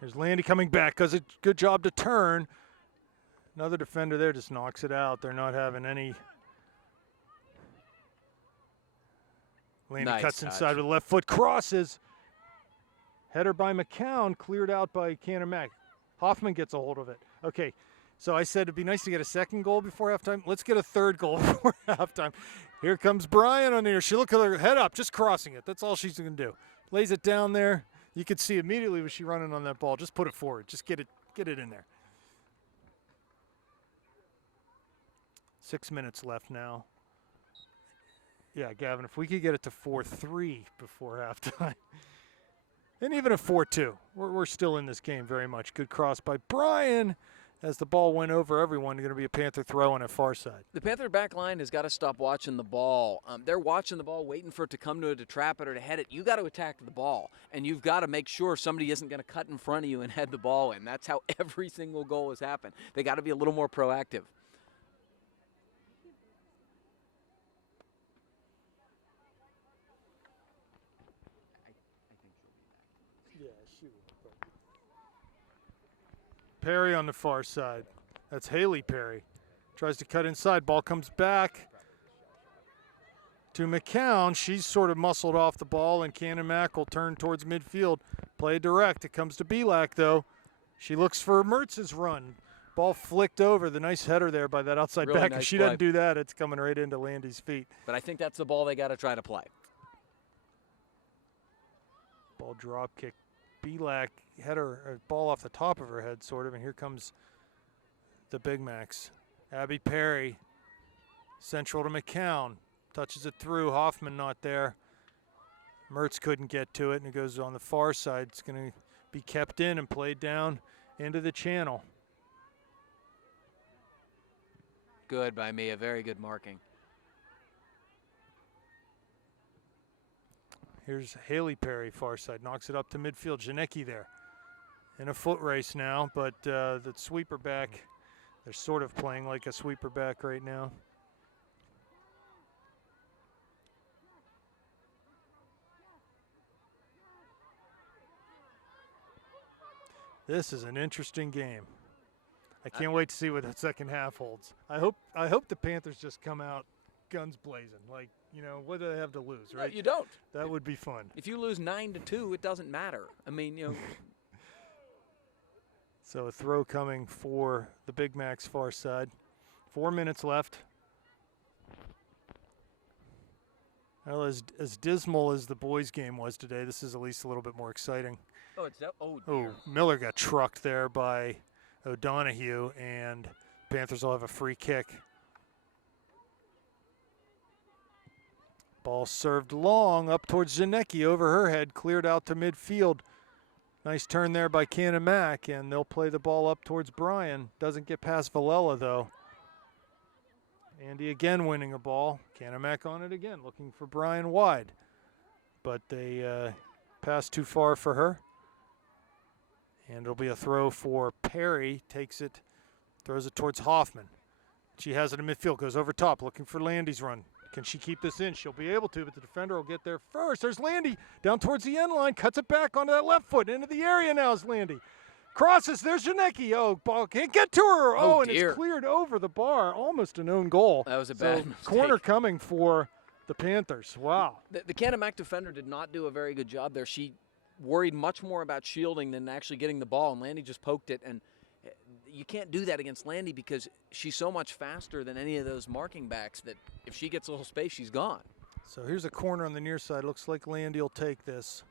Here's Landy coming back. Does a good job to turn. Another defender there just knocks it out. They're not having any. Landy cuts inside with the left foot. Crosses. Header by McCown. Cleared out by Canon-Mac. Hoffman gets a hold of it. Okay, so I said it'd be nice to get a second goal before halftime. Let's get a third goal before halftime. Here comes Brian on there. She look at her head up, just crossing it. That's all she's going to do. Lays it down there. You could see immediately when she running on that ball. Just put it forward. Just get it in there. 6 minutes left now. Yeah, Gavin, if we could get it to 4-3 before halftime, and even a 4-2, we're still in this game very much. Good cross by Brian as the ball went over everyone. Going to be a Panther throw on a far side. The Panther back line has got to stop watching the ball. They're watching the ball, waiting for it to come to it, to trap it, or to head it. You got to attack the ball, and you've got to make sure somebody isn't going to cut in front of you and head the ball in. That's how every single goal has happened. They got to be a little more proactive. Perry on the far side. That's Haley Perry. Tries to cut inside. Ball comes back to McCown. She's sort of muscled off the ball, and Canon-Mac will turn towards midfield. Play direct. It comes to Belak, though. She looks for Mertz's run. Ball flicked over. The nice header there by that outside really back. Nice if she play. doesn't do that, it's coming right into Landy's feet. But I think that's the ball they got to try to play. Ball drop kick. Belak header, ball off the top of her head, sort of, and here comes the Big Macs. Abby Perry, central to McCown, touches it through. Hoffman not there. Mertz couldn't get to it, and it goes on the far side. It's going to be kept in and played down into the channel. Good by Mia, very good marking. Here's Haley Perry, far side, knocks it up to midfield. Janecki there in a foot race now, but the sweeper back, they're sort of playing like a sweeper back right now. This is an interesting game. I can't wait to see what that second half holds. I hope the Panthers just come out guns blazing. Like, you know, what do they have to lose, right? No, you don't. That would be fun. If you lose 9-2, it doesn't matter. I mean, you know. So a throw coming for the Big Mac's far side. 4 minutes left. Well, as dismal as the boys' game was today, this is at least a little bit more exciting. Oh, it's that. Oh, Miller got trucked there by O'Donoghue, and Panthers will have a free kick. Ball served long up towards Janecki, over her head, cleared out to midfield. Nice turn there by Canon-Mac, and they'll play the ball up towards Brian. Doesn't get past Villela, though. Andy again winning a ball. Canon-Mac on it again, looking for Brian wide. But they passed too far for her. And it'll be a throw for Perry. Takes it, throws it towards Hoffman. She has it in midfield, goes over top, looking for Landy's run. Can she keep this in? She'll be able to, but the defender will get there first. There's Landy down towards the end line, cuts it back onto that left foot. Into the area now is Landy. Crosses, there's Janicki. Oh, ball can't get to her. Oh, and dear. it's cleared over the bar. Almost an own goal. That was a bad mistake. Corner coming for the Panthers. Wow. The Canon-Mac defender did not do a very good job there. She worried much more about shielding than actually getting the ball, and Landy just poked it. And you can't do that against Landy because she's so much faster than any of those marking backs that if she gets a little space, she's gone. So here's a corner on the near side. Looks like Landy will take this.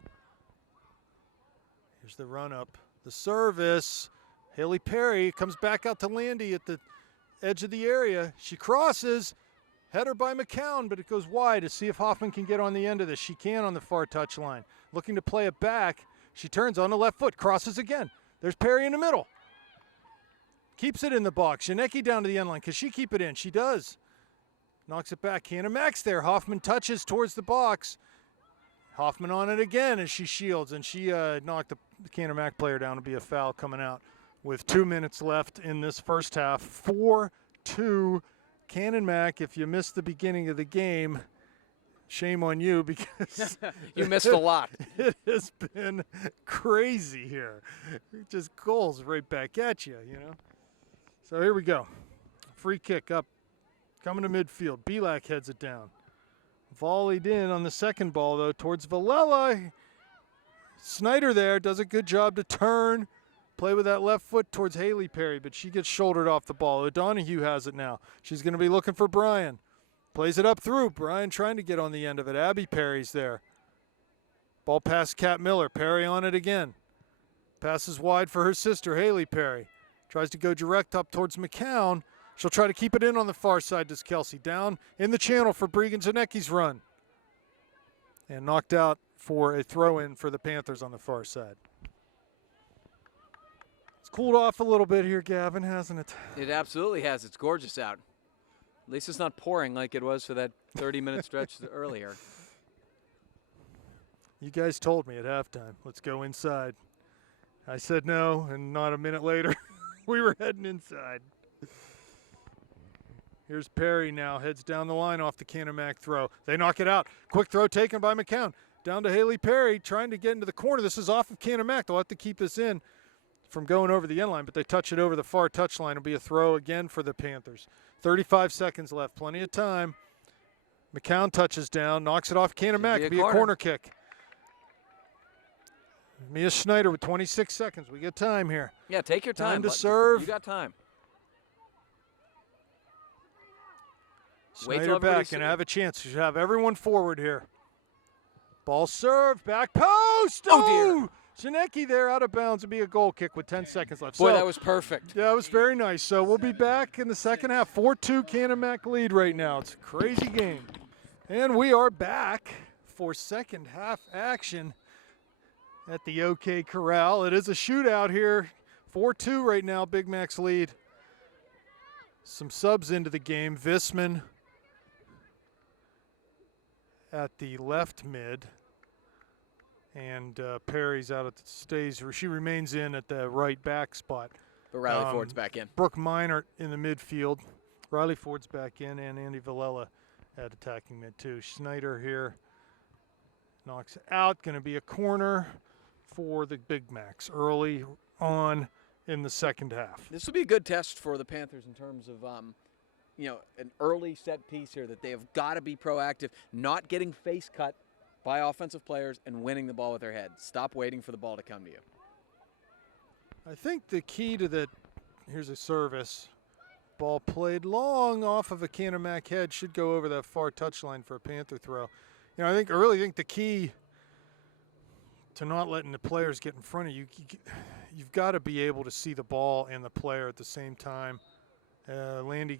Here's the run up. The service. Haley Perry comes back out to Landy at the edge of the area. She crosses. Header by McCown, but it goes wide to see if Hoffman can get on the end of this. She can on the far touchline. Looking to play it back. She turns on the left foot. Crosses again. There's Perry in the middle. Keeps it in the box. Janicki down to the end line. Can she keep it in? She does. Knocks it back. Canon-Mac's there. Hoffman touches towards the box. Hoffman on it again as she shields, and she knocked the Canon-Mac player down to be a foul coming out with 2 minutes left in this first half. 4-2 Canon-Mac. If you missed the beginning of the game, shame on you because you missed a lot. It has been crazy here. Just goals right back at you, you know. So here we go. Free kick up, coming to midfield. Belak heads it down. Volleyed in on the second ball, though, towards Villela. Snyder there does a good job to turn, play with that left foot towards Haley Perry, but she gets shouldered off the ball. O'Donohue has it now. She's going to be looking for Bryan. Plays it up through. Bryan trying to get on the end of it. Abby Perry's there. Ball past Kat Miller. Perry on it again. Passes wide for her sister, Haley Perry. Tries to go direct up towards McCown. She'll try to keep it in on the far side, does Kelsey. Down in the channel for Bregan Zanecki's run. And knocked out for a throw-in for the Panthers on the far side. It's cooled off a little bit here, Gavin, hasn't it? It absolutely has. It's gorgeous out. At least it's not pouring like it was for that 30-minute stretch earlier. You guys told me at halftime, let's go inside. I said no, and not a minute later, we were heading inside. Here's Perry now, heads down the line off the Canon-Mac throw. They knock it out. Quick throw taken by McCown. Down to Haley Perry, trying to get into the corner. This is off of Canon-Mac. They'll have to keep this in from going over the end line, but they touch it over the far touch line. It'll be a throw again for the Panthers. 35 seconds left, plenty of time. McCown touches down, knocks it off Canon-Mac. It'll be a corner kick. Mia Schneider with 26 seconds. We get time here. Yeah, take your time. Time to serve. You got time. Schneider back and have a chance. You should have everyone forward here. Ball served, back post. Oh, dear. Janicki there out of bounds. It'll be a goal kick with 10 seconds left. Boy, so, that was perfect. Yeah, it was very nice. So we'll be back in the second half. 4-2 Canon-Mac lead right now. It's a crazy game. And we are back for second half action at the OK Corral. It is a shootout here. 4-2 right now, Big Mac's lead. Some subs into the game. Visman at the left mid, and Perry's out at the stays. She remains in at the right back spot. But Riley Ford's back in. Brooke Minert in the midfield. Riley Ford's back in, and Andy Villela at attacking mid too. Schneider here knocks out. Going to be a corner for the Big Macs early on in the second half. This will be a good test for the Panthers in terms of an early set piece here that they have got to be proactive, not getting face cut by offensive players and winning the ball with their head. Stop waiting for the ball to come to you. I think the key to that, here's a service. Ball played long off of a Canon-Mac head, should go over that far touchline for a Panther throw. You know, I really think the key to not letting the players get in front of you, you've got to be able to see the ball and the player at the same time. Landy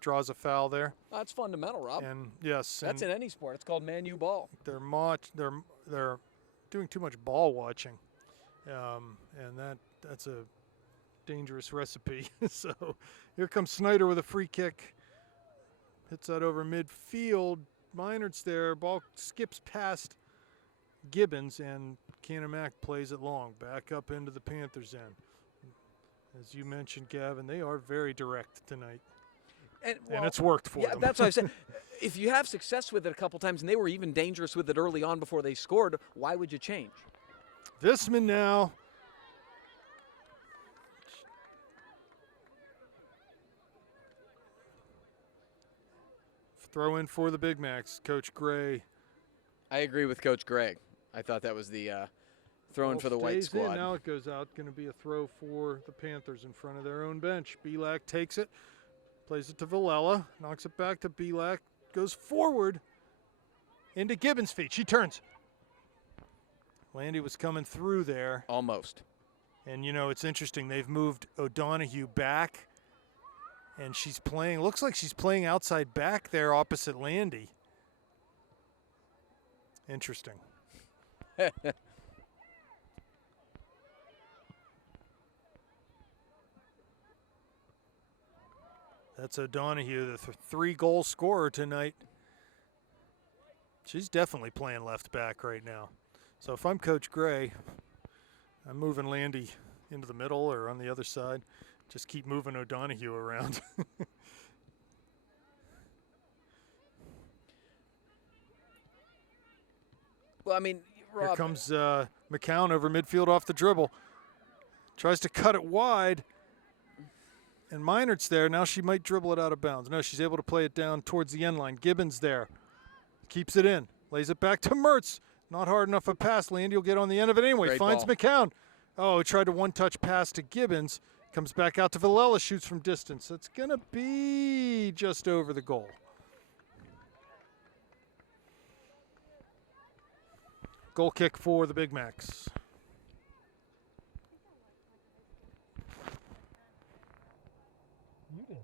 draws a foul there. That's fundamental, Rob. And yes, that's in any sport. It's called man-u ball. They're doing too much ball watching, and that's a dangerous recipe. So here comes Snyder with a free kick. Hits that over midfield. Minert's there. Ball skips past Gibbons, and Canon-Mac plays it long. Back up into the Panthers' end. As you mentioned, Gavin, they are very direct tonight. And it's worked for them. Yeah, that's what I said. if you have success with it a couple times, and they were even dangerous with it early on before they scored, why would you change? Visman now. Throw in for the Big Macs, Coach Gray. I agree with Coach Greg. I thought that was the throw in for the white Stays squad. in. Now it goes out. Going to be a throw for the Panthers in front of their own bench. Belak takes it, plays it to Villela, knocks it back to Belak, goes forward into Gibbons' feet. She turns. Landy was coming through there. Almost. And, you know, it's interesting. They've moved O'Donoghue back, and she's playing, looks like she's playing outside back there opposite Landy. Interesting. That's O'Donoghue, the three-goal scorer tonight. She's definitely playing left back right now. So if I'm Coach Gray, I'm moving Landy into the middle or on the other side. Just keep moving O'Donoghue around. Well, I mean, Rob, Here comes McCown over midfield off the dribble. Tries to cut it wide. And Meinert's there. Now she might dribble it out of bounds. No, she's able to play it down towards the end line. Gibbons there. Keeps it in. Lays it back to Mertz. Not hard enough a pass. Landy will get on the end of it anyway. Great Finds ball. McCown. Oh, he tried a one-touch pass to Gibbons. Comes back out to Villela. Shoots from distance. It's going to be just over the goal. Goal kick for the Big Macs. You did.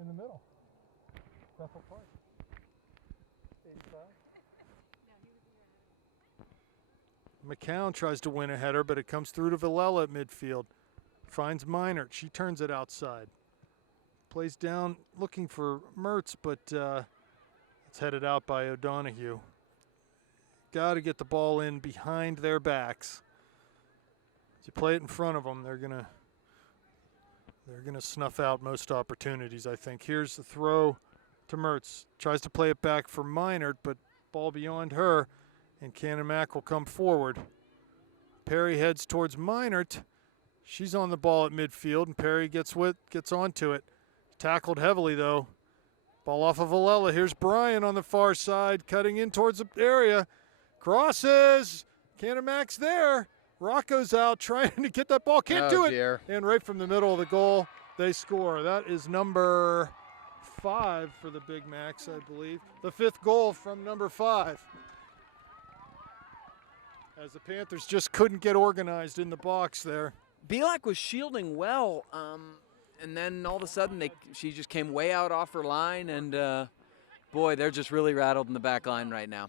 In the middle. Bethel Park. McCown tries to win a header, but it comes through to Villela at midfield. Finds Meinert. She turns it outside. Plays down looking for Mertz, but it's headed out by O'Donoghue. Got to get the ball in behind their backs. As you play it in front of them, they're gonna snuff out most opportunities, I think. Here's the throw to Mertz. Tries to play it back for Meinert, but ball beyond her, and Canon-Mac will come forward. Perry heads towards Meinert. She's on the ball at midfield, and Perry gets onto it. Tackled heavily, though. Ball off of Villela. Here's Bryan on the far side, cutting in towards the area. Crosses. Canon-Mac's there. Rocco's out trying to get that ball. Can't do it. Dear. And right from the middle of the goal, they score. That is number 5 for the Big Macs, I believe. The 5th goal from number 5. As the Panthers just couldn't get organized in the box there. Belak was shielding well, and then all of a sudden she just came way out off her line, and boy, they're just really rattled in the back line right now.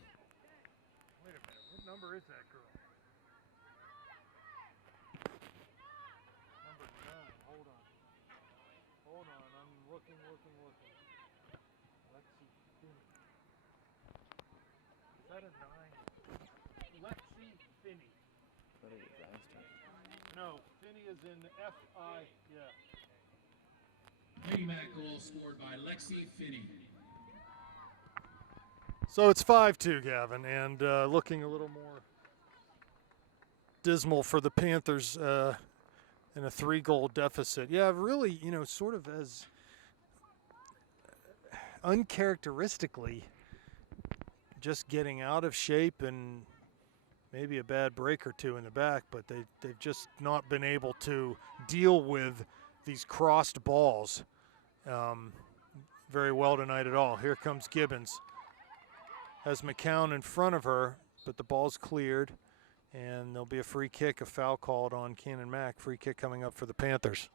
Wait a minute, what number is that girl? Number 9, hold on. Hold on, I'm looking. Let's see. Is that a 9? Lexi Finney. No, Finney is in F-I, yeah. Big Mac goal scored by Lexi Finney. So it's 5-2, Gavin, and looking a little more dismal for the Panthers in a 3-goal deficit. Yeah, really, you know, sort of as uncharacteristically just getting out of shape and maybe a bad break or two in the back, but they've just not been able to deal with these crossed balls very well tonight at all. Here comes Gibbons. Has McCown in front of her, but the ball's cleared, and there'll be a free kick, a foul called on Canon-Mac. Free kick coming up for the Panthers.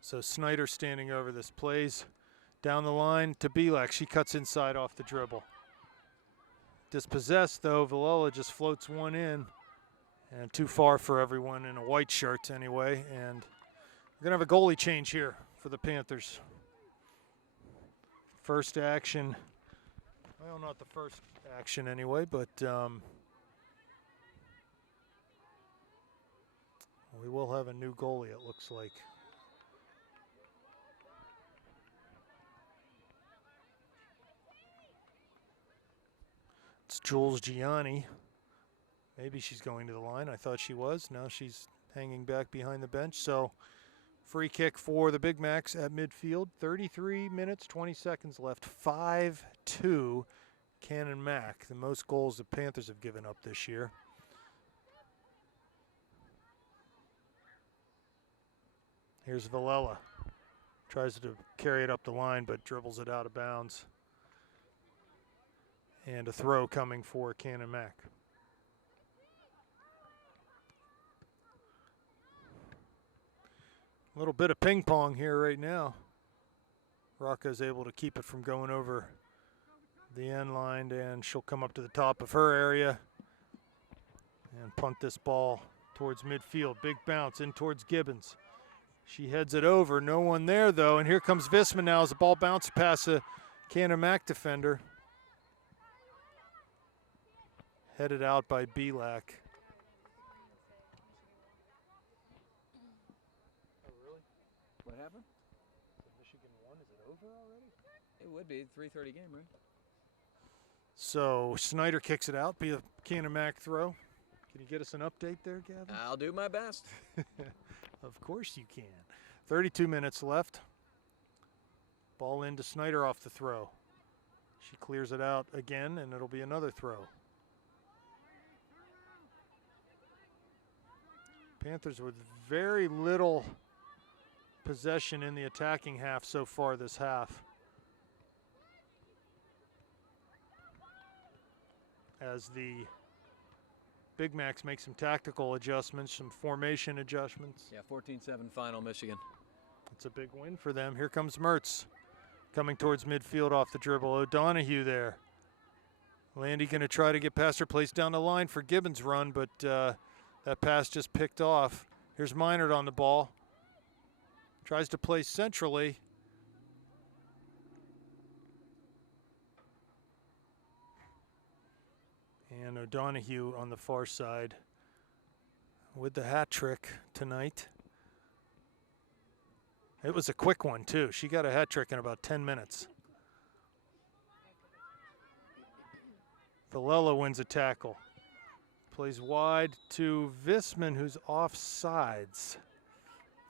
So Snyder standing over this, plays down the line to Belak. She cuts inside off the dribble. Dispossessed, though. Villela just floats one in. And too far for everyone in a white shirt anyway. And we're going to have a goalie change here for the Panthers. First action. Well, not the first action anyway, but We will have a new goalie, it looks like. It's Jules Gianni. Maybe she's going to the line. I thought she was. Now she's hanging back behind the bench. So free kick for the Big Macs at midfield. 33 minutes, 20 seconds left. 5-2 Canon-Mac. The most goals the Panthers have given up this year. Here's Villela. Tries to carry it up the line, but dribbles it out of bounds. And a throw coming for Canon-Mac. A little bit of ping pong here right now. Rocco's able to keep it from going over the end line, and she'll come up to the top of her area and punt this ball towards midfield. Big bounce in towards Gibbons. She heads it over. No one there, though, and here comes Visman now as the ball bounces past a Canon-Mac defender. Headed out by Belak. What happened? Michigan won. Is it over already? It would be 3:30 game, right? So Snyder kicks it out. Be a Canon-Mac throw. Can you get us an update there, Gavin? I'll do my best. Of course you can. 32 minutes left. Ball into Snyder off the throw. She clears it out again, and it'll be another throw. Panthers with very little possession in the attacking half so far this half. As the Big Macs make some tactical adjustments, some formation adjustments. Yeah, 14-7 final, Michigan. It's a big win for them. Here comes Mertz coming towards midfield off the dribble. O'Donohue there. Landy going to try to get past her, place down the line for Gibbons' run, but that pass just picked off. Here's Meinert on the ball. Tries to play centrally. And O'Donohue on the far side with the hat trick tonight. It was a quick one, too. She got a hat trick in about 10 minutes. Villela wins a tackle. Plays wide to Visman, who's offsides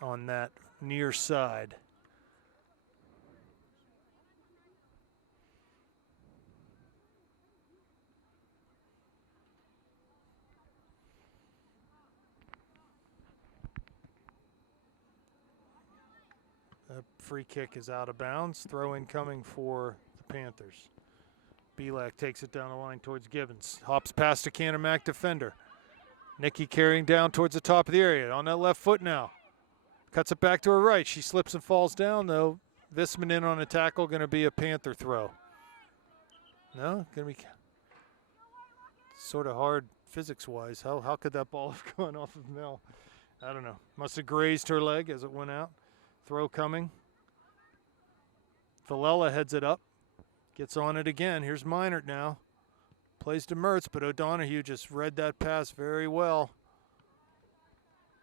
on that near side. The free kick is out of bounds. Throw in coming for the Panthers. Belak takes it down the line towards Gibbons. Hops past a Canon-Mac defender. Nikki carrying down towards the top of the area. On that left foot now. Cuts it back to her right. She slips and falls down, though. Visman in on a tackle. Going to be a Panther throw. No? Going to be sort of hard physics-wise. How could that ball have gone off of Mel? I don't know. Must have grazed her leg as it went out. Throw coming. Villela heads it up. Gets on it again. Here's Meinert now. Plays to Mertz, but O'Donohue just read that pass very well.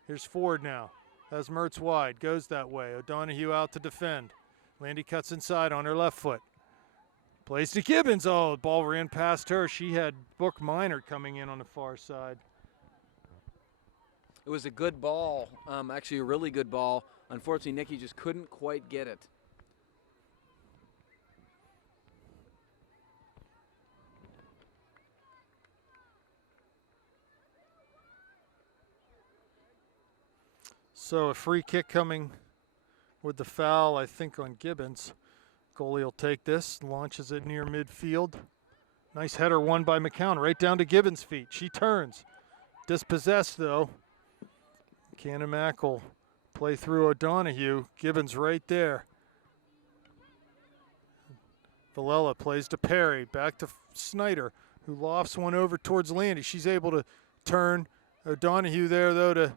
Here's Ford now. Has Mertz wide. Goes that way. O'Donohue out to defend. Landy cuts inside on her left foot. Plays to Gibbons. Oh, the ball ran past her. She had Book Meinert coming in on the far side. It was a good ball, actually a really good ball. Unfortunately, Nikki just couldn't quite get it. So a free kick coming with the foul, I think, on Gibbons. Goalie will take this, launches it near midfield. Nice header won by McCown, right down to Gibbons' feet. She turns. Dispossessed, though. Canon-Mac will play through O'Donohue. Gibbons right there. Villela plays to Perry. Back to Snyder, who lofts one over towards Landy. She's able to turn. O'Donohue there, though, to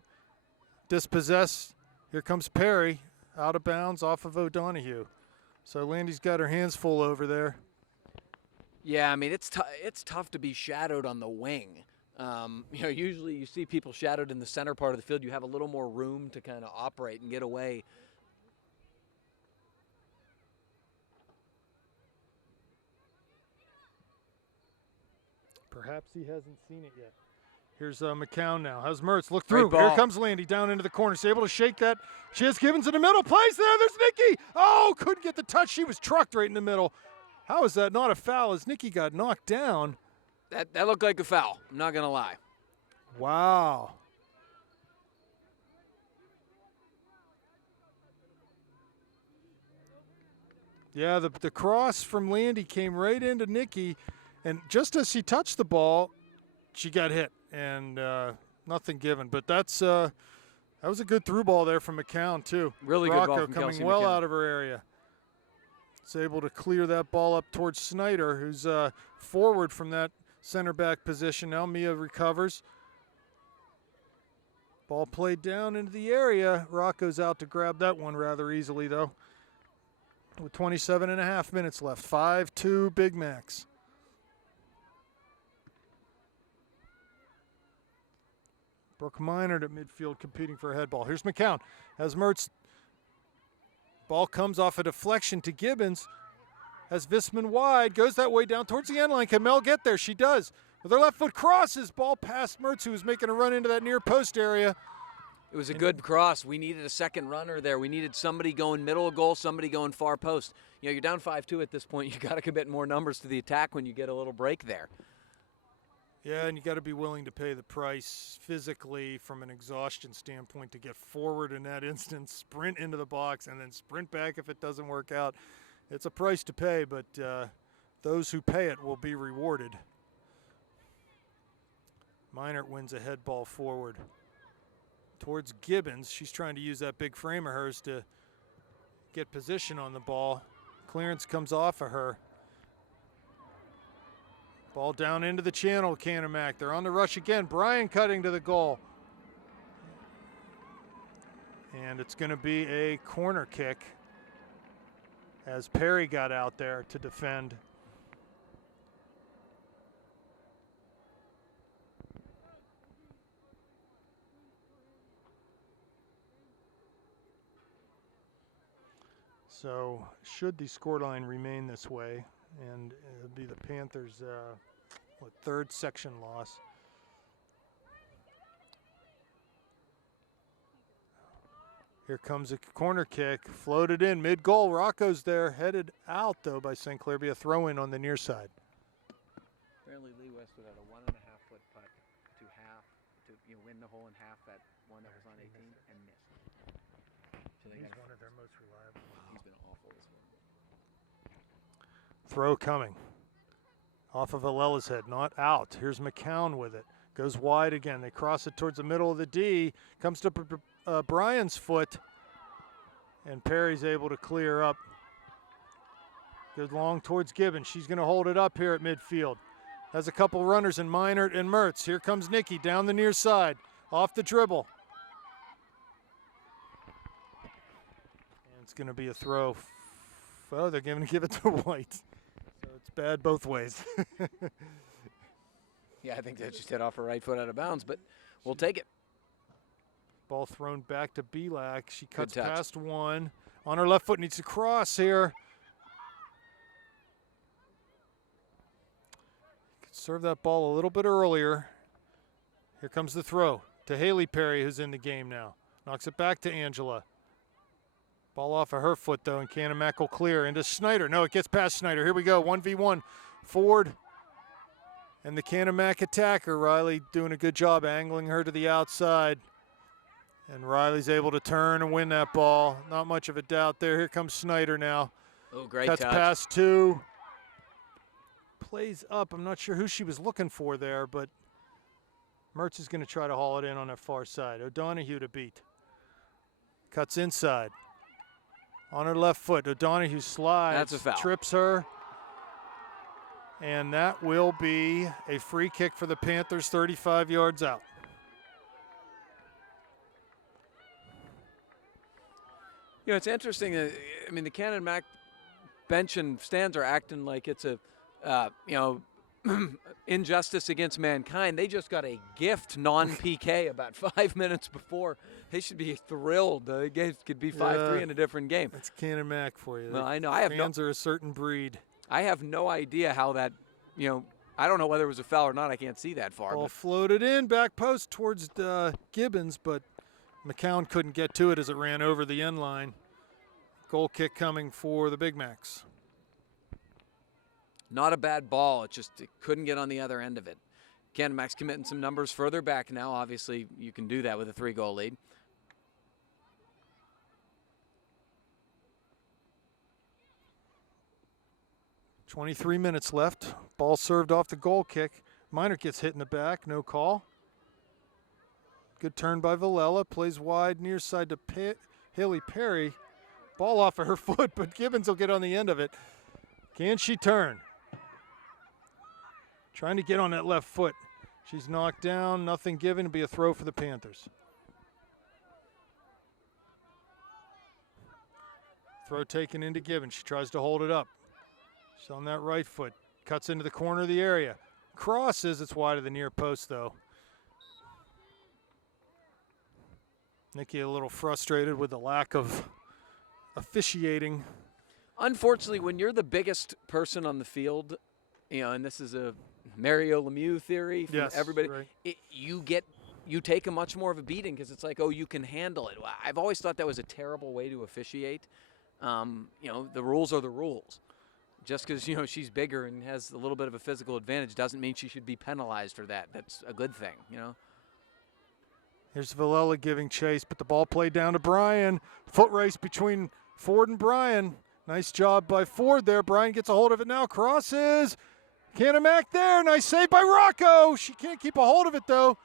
dispossess. Here comes Perry. Out of bounds off of O'Donohue. So Landy's got her hands full over there. Yeah, I mean, it's tough to be shadowed on the wing. Usually you see people shadowed in the center part of the field. You have a little more room to kind of operate and get away. Perhaps he hasn't seen it yet. Here's McCown now. How's Mertz? Look through. Great ball. Here comes Landy down into the corner. She's able to shake that. She has Gibbons in the middle. Plays there. There's Nikki. Oh, couldn't get the touch. She was trucked right in the middle. How is that not a foul as Nikki got knocked down? That looked like a foul. I'm not going to lie. Wow. Yeah, the cross from Landy came right into Nikki, and just as she touched the ball, she got hit, and nothing given. But that was a good through ball there from McCown, too. Really good ball from coming Kelsey well McCown. out of her area. It's able to clear that ball up towards Snyder, who's forward from that center back position. Now Mia recovers. Ball played down into the area. Rocco's out to grab that one rather easily, though. With 27.5 minutes left. 5-2 Big Macs. Brooke Minard at midfield competing for a head ball. Here's McCown. As Mertz. Ball comes off a deflection to Gibbons. As Visman wide. Goes that way down towards the end line. Can Mel get there? She does. With her left foot crosses. Ball past Mertz, who was making a run into that near post area. It was a good cross. We needed a second runner there. We needed somebody going middle of goal, somebody going far post. You're down 5-2 at this point. You got to commit more numbers to the attack when you get a little break there. Yeah, and you got to be willing to pay the price physically from an exhaustion standpoint to get forward in that instance, sprint into the box, and then sprint back if it doesn't work out. It's a price to pay, but those who pay it will be rewarded. Minert wins a head ball forward towards Gibbons. She's trying to use that big frame of hers to get position on the ball. Clearance comes off of her. Ball down into the channel, Canon-Mac. They're on the rush again. Bryan cutting to the goal. And it's going to be a corner kick as Perry got out there to defend. So should the scoreline remain this way, and it'll be the Panthers' third section loss. Here comes a corner kick, floated in, mid-goal. Rocco's there, headed out, though, by St. Clair. Be a throw-in on the near side. Apparently Lee Westwood had a 1.5-foot putt to half, to win the hole in half, that one that was on 18, and missed. So He's one of their most reliable. He's been awful this one. Throw coming. Off of Alela's head, not out. Here's McCown with it. Goes wide again. They cross it towards the middle of the D. Comes to Bryan's foot. And Perry's able to clear up. Goes long towards Gibbons. She's going to hold it up here at midfield. Has a couple runners in Minert and Mertz. Here comes Nikki down the near side. Off the dribble. And it's going to be a throw. Oh, they're going to give it to White. So it's bad both ways. Yeah, I think that just hit off her right foot out of bounds, but we'll take it. Ball thrown back to Belak. She Good cuts touch. past one. On her left foot, needs to cross here. Could serve that ball a little bit earlier. Here comes the throw to Haley Perry, who's in the game now. Knocks it back to Angela. Ball off of her foot, though, and Canon-Mac will clear into Snyder. No, it gets past Snyder. Here we go, 1v1. Ford and the Canon-Mac attacker. Riley doing a good job angling her to the outside. And Riley's able to turn and win that ball. Not much of a doubt there. Here comes Snyder now. Oh, great Cuts touch. past two. Plays up. I'm not sure who she was looking for there, but Mertz is going to try to haul it in on that far side. O'Donoghue to beat. Cuts inside. On her left foot, O'Donoghue slides. That's a foul. Trips her. And that will be a free kick for the Panthers, 35 yards out. It's interesting. The Canon-Mac bench and stands are acting like it's a, injustice against mankind. They just got a gift non-PK about 5 minutes before. They should be thrilled. The game could be 5-3 in a different game. That's Canon-Mac for you. Well, I know. Fans are a certain breed. I have no idea how that, I don't know whether it was a foul or not. I can't see that far. Ball floated in, back post towards Gibbons, but McCown couldn't get to it as it ran over the end line. Goal kick coming for the Big Macs. Not a bad ball. It couldn't get on the other end of it. Canon-Mac's committing some numbers further back now. Obviously, you can do that with a 3-goal lead. .23 minutes left. Ball served off the goal kick. Minor gets hit in the back. No call. Good turn by Villela. Plays wide near side to Haley Perry. Ball off of her foot, but Gibbons will get on the end of it. Can she turn? Trying to get on that left foot. She's knocked down. Nothing given. It'll be a throw for the Panthers. Throw taken into Gibbons. She tries to hold it up. She's on that right foot. Cuts into the corner of the area. Crosses. It's wide of the near post, though. Nikki a little frustrated with the lack of officiating. Unfortunately, when you're the biggest person on the field, and this is a Mario Lemieux theory from everybody, right. You take a much more of a beating because it's like, oh, you can handle it. I've always thought that was a terrible way to officiate. The rules are the rules. Just because, she's bigger and has a little bit of a physical advantage doesn't mean she should be penalized for that. That's a good thing, Here's Villela giving chase, but the ball played down to Bryan. Foot race between Ford and Bryan. Nice job by Ford there. Bryan gets a hold of it now. Crosses. Canon-Mac there. Nice save by Rocco. She can't keep a hold of it, though.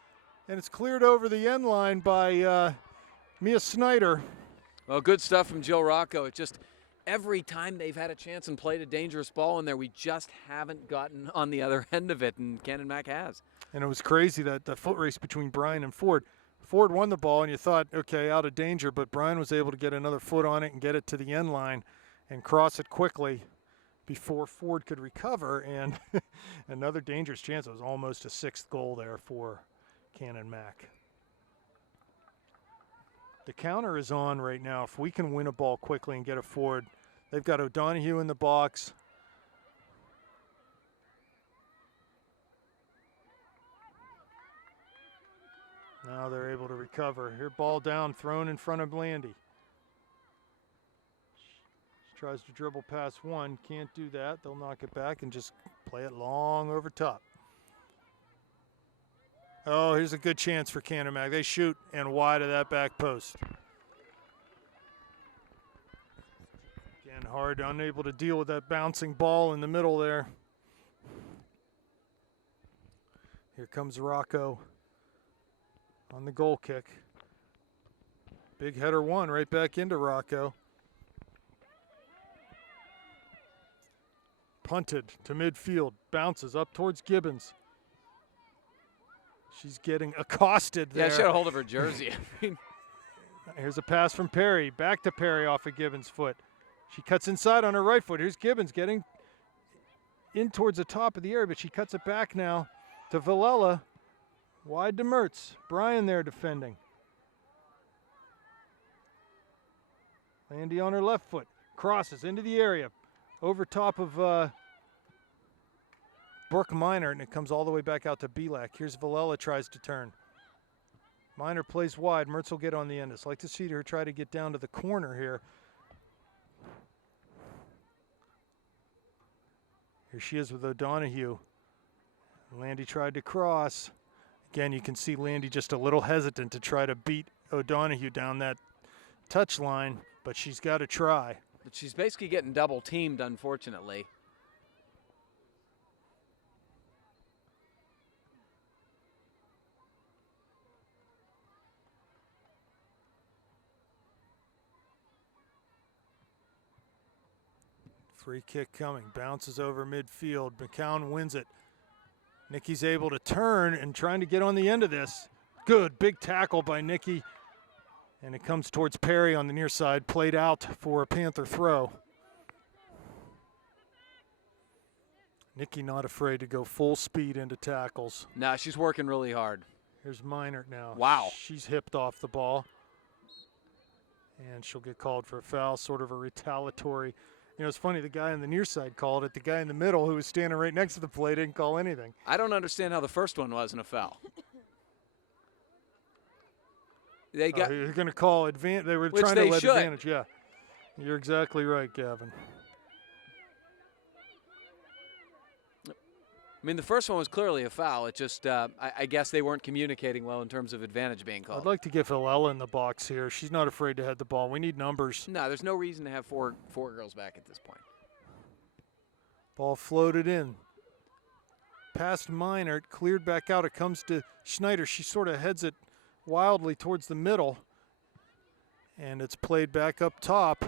And it's cleared over the end line by Mia Snyder. Well, good stuff from Jill Rocco. It just every time they've had a chance and played a dangerous ball in there, we just haven't gotten on the other end of it, and Canon-Mac has. And it was crazy, that the foot race between Bryan and Ford. Ford won the ball, and you thought, okay, out of danger, but Bryan was able to get another foot on it and get it to the end line and cross it quickly before Ford could recover, and another dangerous chance. It was almost a 6th goal there for Canon-Mac. The counter is on right now. If we can win a ball quickly and get a Ford, they've got O'Donoghue in the box. Now they're able to recover. Here, ball down, thrown in front of Landy. She tries to dribble past one. Can't do that. They'll knock it back and just play it long over top. Oh, here's a good chance for Canon-Mac. They shoot and wide of that back post. Again, Hard, unable to deal with that bouncing ball in the middle there. Here comes Rocco on the goal kick. Big header one right back into Rocco. Punted to midfield, bounces up towards Gibbons. She's getting accosted there. Yeah, she had a hold of her jersey. Here's a pass from Perry, back to Perry off of Gibbons' foot. She cuts inside on her right foot. Here's Gibbons getting in towards the top of the area, but she cuts it back now to Villela. Wide to Mertz. Bryan there defending. Landy on her left foot. Crosses into the area. Over top of Brooke Minor, and it comes all the way back out to Belak. Here's Villela, tries to turn. Minor plays wide. Mertz will get on the end. It's like to see her try to get down to the corner here. Here she is with O'Donoghue. Landy tried to cross. Again, you can see Landy just a little hesitant to try to beat O'Donoghue down that touch line, but she's got to try. But she's basically getting double teamed, unfortunately. Free kick coming, bounces over midfield. McCown wins it. Nikki's able to turn and trying to get on the end of this. Good, big tackle by Nikki. And it comes towards Perry on the near side, played out for a Panther throw. Nikki not afraid to go full speed into tackles. No, she's working really hard. Here's Minert now. Wow. She's hipped off the ball. And she'll get called for a foul, sort of a retaliatory. You know, it's funny, the guy on the near side called it. The guy in the middle who was standing right next to the play didn't call anything. I don't understand how the first one wasn't a foul. They got. You're going to call advantage. They were Which trying they to let should. advantage. Yeah, you're exactly right, Gavin. I mean, the first one was clearly a foul. It just, I guess they weren't communicating well in terms of advantage being called. I'd like to get Villela in the box here. She's not afraid to head the ball. We need numbers. No, there's no reason to have four girls back at this point. Ball floated in. Past Minert, cleared back out. It comes to Schneider. She sort of heads it wildly towards the middle. And it's played back up top.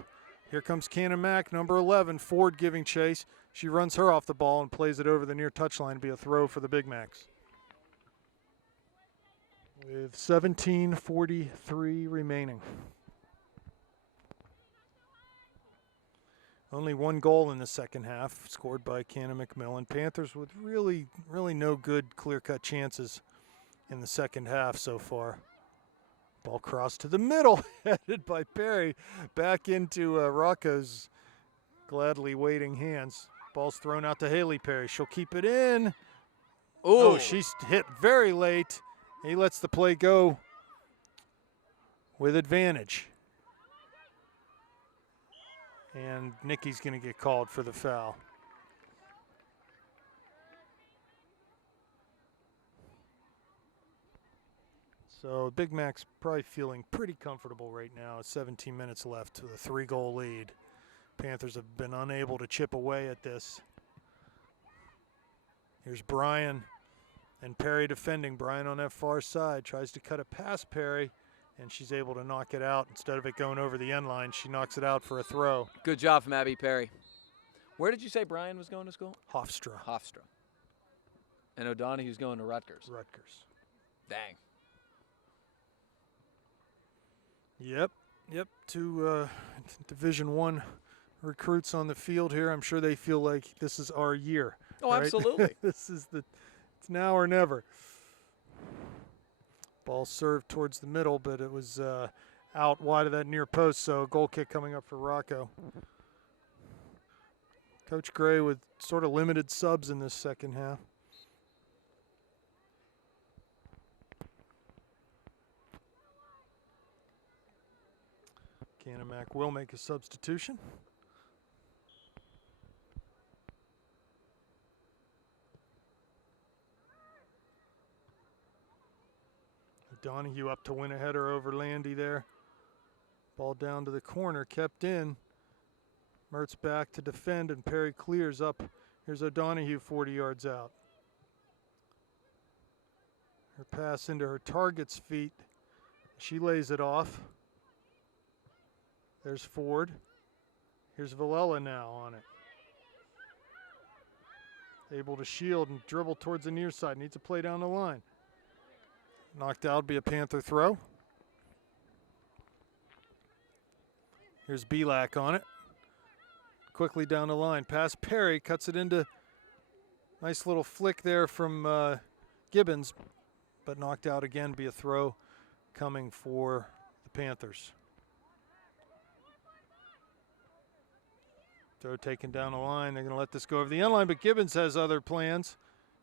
Here comes Canon-Mac, number 11, Ford giving chase. She runs her off the ball and plays it over the near touchline to be a throw for the Big Macs. With 17:43 remaining. Only one goal in the second half, scored by Canon-McMillan. Panthers with really no good clear-cut chances in the second half so far. Ball crossed to the middle, headed by Perry, back into Rocco's gladly waiting hands. Ball's thrown out to Haley Perry. She'll keep it in. Ooh. Oh, she's hit very late. He lets the play go with advantage. And Nikki's going to get called for the foul. So Big Mac's probably feeling pretty comfortable right now. 17 minutes left with a 3-goal lead. Panthers have been unable to chip away at this. Here's Bryan and Perry defending. Bryan on that far side tries to cut it past Perry, and she's able to knock it out. Instead of it going over the end line, she knocks it out for a throw. Good job from Abby Perry. Where did you say Bryan was going to school? Hofstra. Hofstra. And O'Donoghue's going to Rutgers. Rutgers. Dang. Yep. Two Division I recruits on the field here. I'm sure they feel like this is our year. Oh, right? absolutely. It's now or never. Ball served towards the middle, but it was out wide of that near post, so goal kick coming up for Rocco. Coach Gray with sort of limited subs in this second half. Canon-Mac will make a substitution. Donahue up to win a header over Landy there. Ball down to the corner, kept in. Mertz back to defend, and Perry clears up. Here's O'Donoghue 40 yards out. Her pass into her target's feet. She lays it off. There's Ford. Here's Villela now on it. Able to shield and dribble towards the near side. Needs to play down the line. Knocked out, be a Panther throw. Here's Belak on it. Quickly down the line. Pass Perry, cuts it into. Nice little flick there from Gibbons, but knocked out again, be a throw coming for the Panthers. Throw taken down the line. They're going to let this go over the end line, but Gibbons has other plans.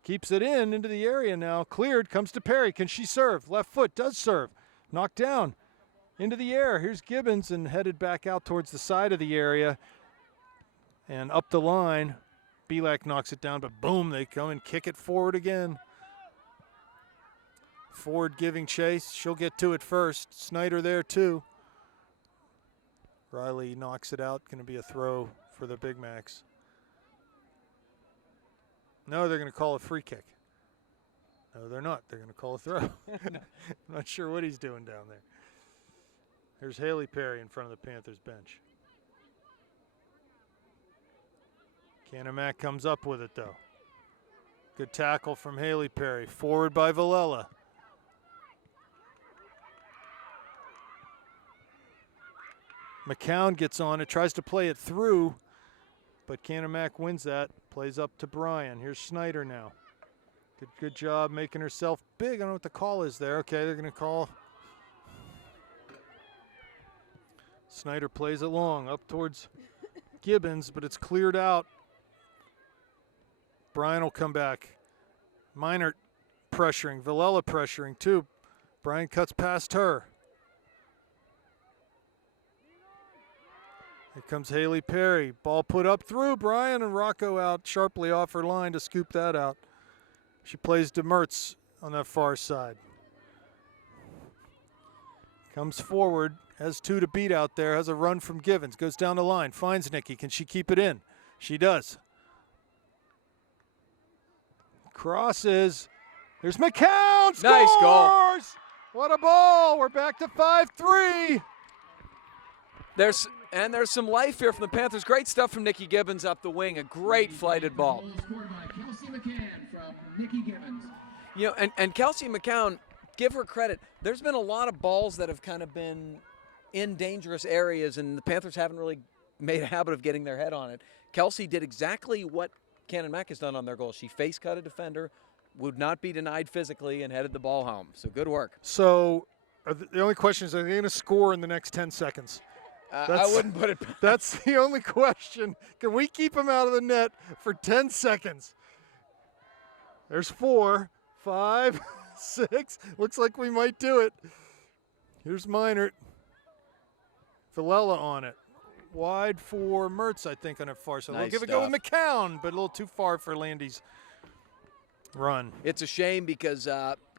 Keeps it into the area now. Cleared, comes to Perry. Can she serve? Left foot does serve. Knocked down into the air. Here's Gibbons and headed back out towards the side of the area and up the line. Belak knocks it down, but boom, they come and kick it forward again. Ford giving chase. She'll get to it first. Snyder there too. Riley knocks it out. Going to be a throw for the Big Macs. No, they're going to call a free kick. No, they're not. They're going to call a throw. I'm not sure what he's doing down there. Here's Haley Perry in front of the Panthers bench. Canon-Mac comes up with it, though. Good tackle from Haley Perry. Forward by Villela. McCown gets on it, tries to play it through. but Canon-Mac wins that. Plays up to Brian. Here's Snyder now. Good job making herself big. I don't know what the call is there. Okay, they're going to call. Snyder plays it long up towards Gibbons, but it's cleared out. Brian will come back. Minert pressuring. Villela pressuring too. Brian cuts past her. Here comes Haley Perry. Ball put up through Brian, and Rocco out sharply off her line to scoop that out. She plays to Mertz on that far side. Comes forward, has 2 to beat out there, has a run from Givens, goes down the line, finds Nikki. Can she keep it in? She does. Crosses. There's McCown. Scores! Nice goal. What a ball. We're back to 5-3. There's some life here from the Panthers. Great stuff from Nikki Gibbons up the wing. A great flighted ball. Goal scored by Kelsey McCann from Nikki Gibbons. You know, and Kelsey McCown, give her credit. There's been a lot of balls that have kind of been in dangerous areas, and the Panthers haven't really made a habit of getting their head on it. Kelsey did exactly what Canon-Mac has done on their goal. She face cut a defender, would not be denied physically, and headed the ball home. So good work. So the only question is, are they going to score in the next 10 seconds? I wouldn't put it past. That's the only question. Can we keep them out of the net for 10 seconds? There's 4, 5, 6. Looks like we might do it. Here's Minert. Villela on it. Wide for Mertz, I think, on it far side. Nice We'll give it a go with McCown, but a little too far for Landy's run. It's a shame because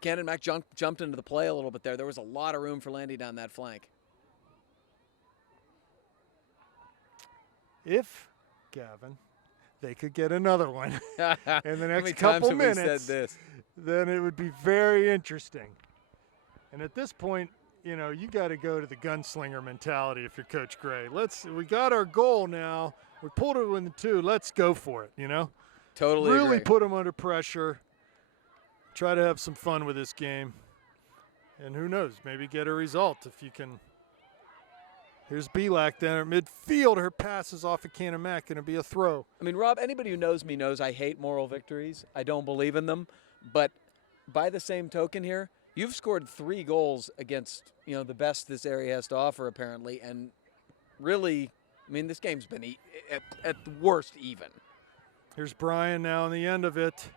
Canon-Mac jumped into the play a little bit there. There was a lot of room for Landy down that flank. If, Gavin, they could get another one in the How many next times couple have we minutes, said this? then it would be very interesting. And at this point, you know, you got to go to the gunslinger mentality if you're Coach Gray. We got our goal now. We pulled it in the 2. Let's go for it, you know? Totally really agree. put them under pressure. Try to have some fun with this game. And who knows, maybe get a result if you can. Here's Belak there at midfield. Her pass is off of Canon-Mac. Going to be a throw. I mean, Rob, anybody who knows me knows I hate moral victories. I don't believe in them. But by the same token here, you've scored 3 goals against, you know, the best this area has to offer, apparently. And really, I mean, this game's been at the worst even. Here's Brian now on the end of it.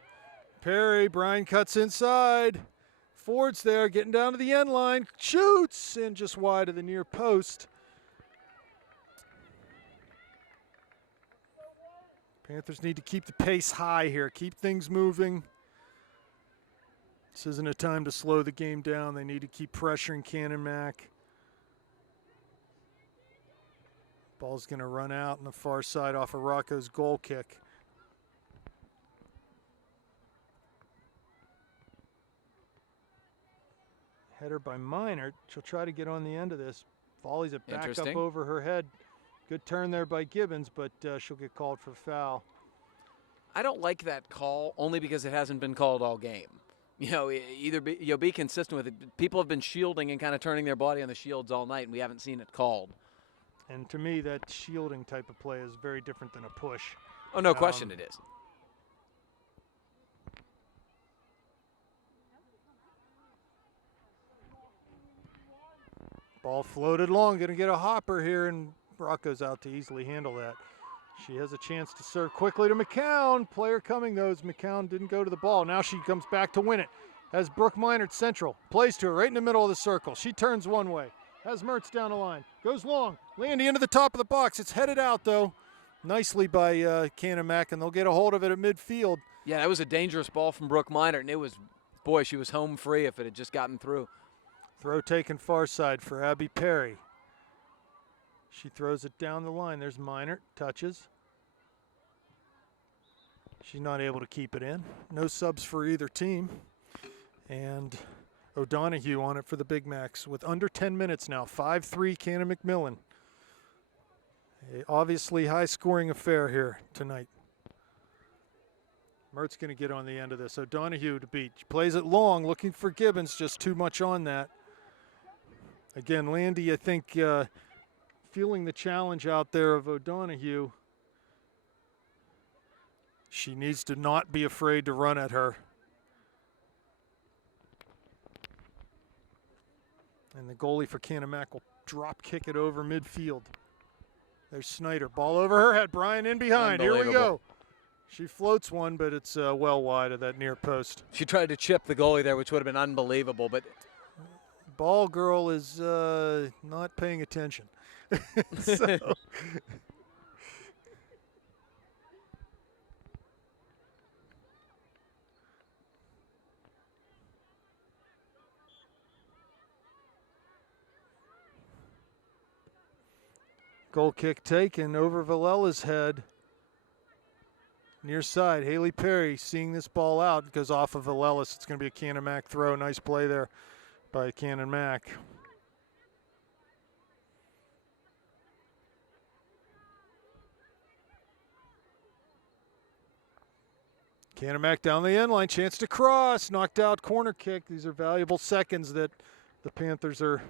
Perry, Brian cuts inside. Ford's there, getting down to the end line. Shoots, and just wide of the near post. Panthers need to keep the pace high here. Keep things moving. This isn't a time to slow the game down. They need to keep pressuring Canon-Mac. Ball's going to run out on the far side off of Rocco's goal kick. Header by Minert. She'll try to get on the end of this. Volley's it back up over her head. Good turn there by Gibbons, but she'll get called for foul. I don't like that call only because it hasn't been called all game. You know, be consistent with it. People have been shielding and kind of turning their body on the shields all night, and we haven't seen it called. And to me, that shielding type of play is very different than a push. Oh, no question it is. Ball floated long, going to get a hopper here, and Rocco's out to easily handle that. She has a chance to serve quickly to McCown. Player coming, though, as McCown didn't go to the ball. Now she comes back to win it. Has Brooke Minert central. Plays to her right in the middle of the circle. She turns one way. Has Mertz down the line. Goes long. Landy into the top of the box. It's headed out, though. Nicely by Canon-Mac, and they'll get a hold of it at midfield. Yeah, that was a dangerous ball from Brooke Minert, and it was, boy, she was home free if it had just gotten through. Throw taken far side for Abby Perry. She throws it down the line. There's Minert. Touches. She's not able to keep it in. No subs for either team. And O'Donoghue on it for the Big Macs with under 10 minutes now. 5-3 Canon-McMillan. Obviously high-scoring affair here tonight. Mertz going to get on the end of this. O'Donoghue to beat. She plays it long, looking for Gibbons. Just too much on that. Again, Landy, I think, feeling the challenge out there of O'Donoghue. She needs to not be afraid to run at her. And the goalie for Canon-Mac will drop kick it over midfield. There's Snyder. Ball over her head. Bryan in behind. Here we go. She floats one, but it's well wide of that near post. She tried to chip the goalie there, which would have been unbelievable. But ball girl is not paying attention. So. Goal kick taken over Villela's head. Near side, Haley Perry seeing this ball out, goes off of Villelas. It's going to be a Canon-Mac throw. Nice play there by Canon-Mac. Canon-Mac down the end line, chance to cross, knocked out, corner kick. These are valuable seconds that the Panthers are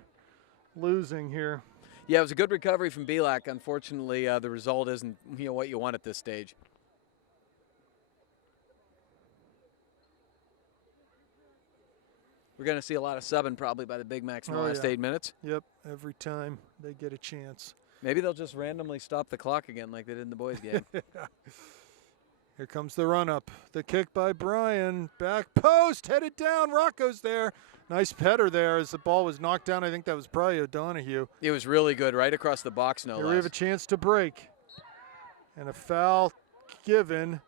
losing here. Yeah, it was a good recovery from Belak. Unfortunately, the result isn't what you want at this stage. We're going to see a lot of subbing probably by the Big Macs in the last 8 minutes. Yep, every time they get a chance. Maybe they'll just randomly stop the clock again like they did in the boys' game. Here comes the run-up. The kick by Bryan. Back post, headed down. Rocco's there. Nice header there as the ball was knocked down. I think that was probably O'Donohue. It was really good, right across the box, no less. We have a chance to break. And a foul given,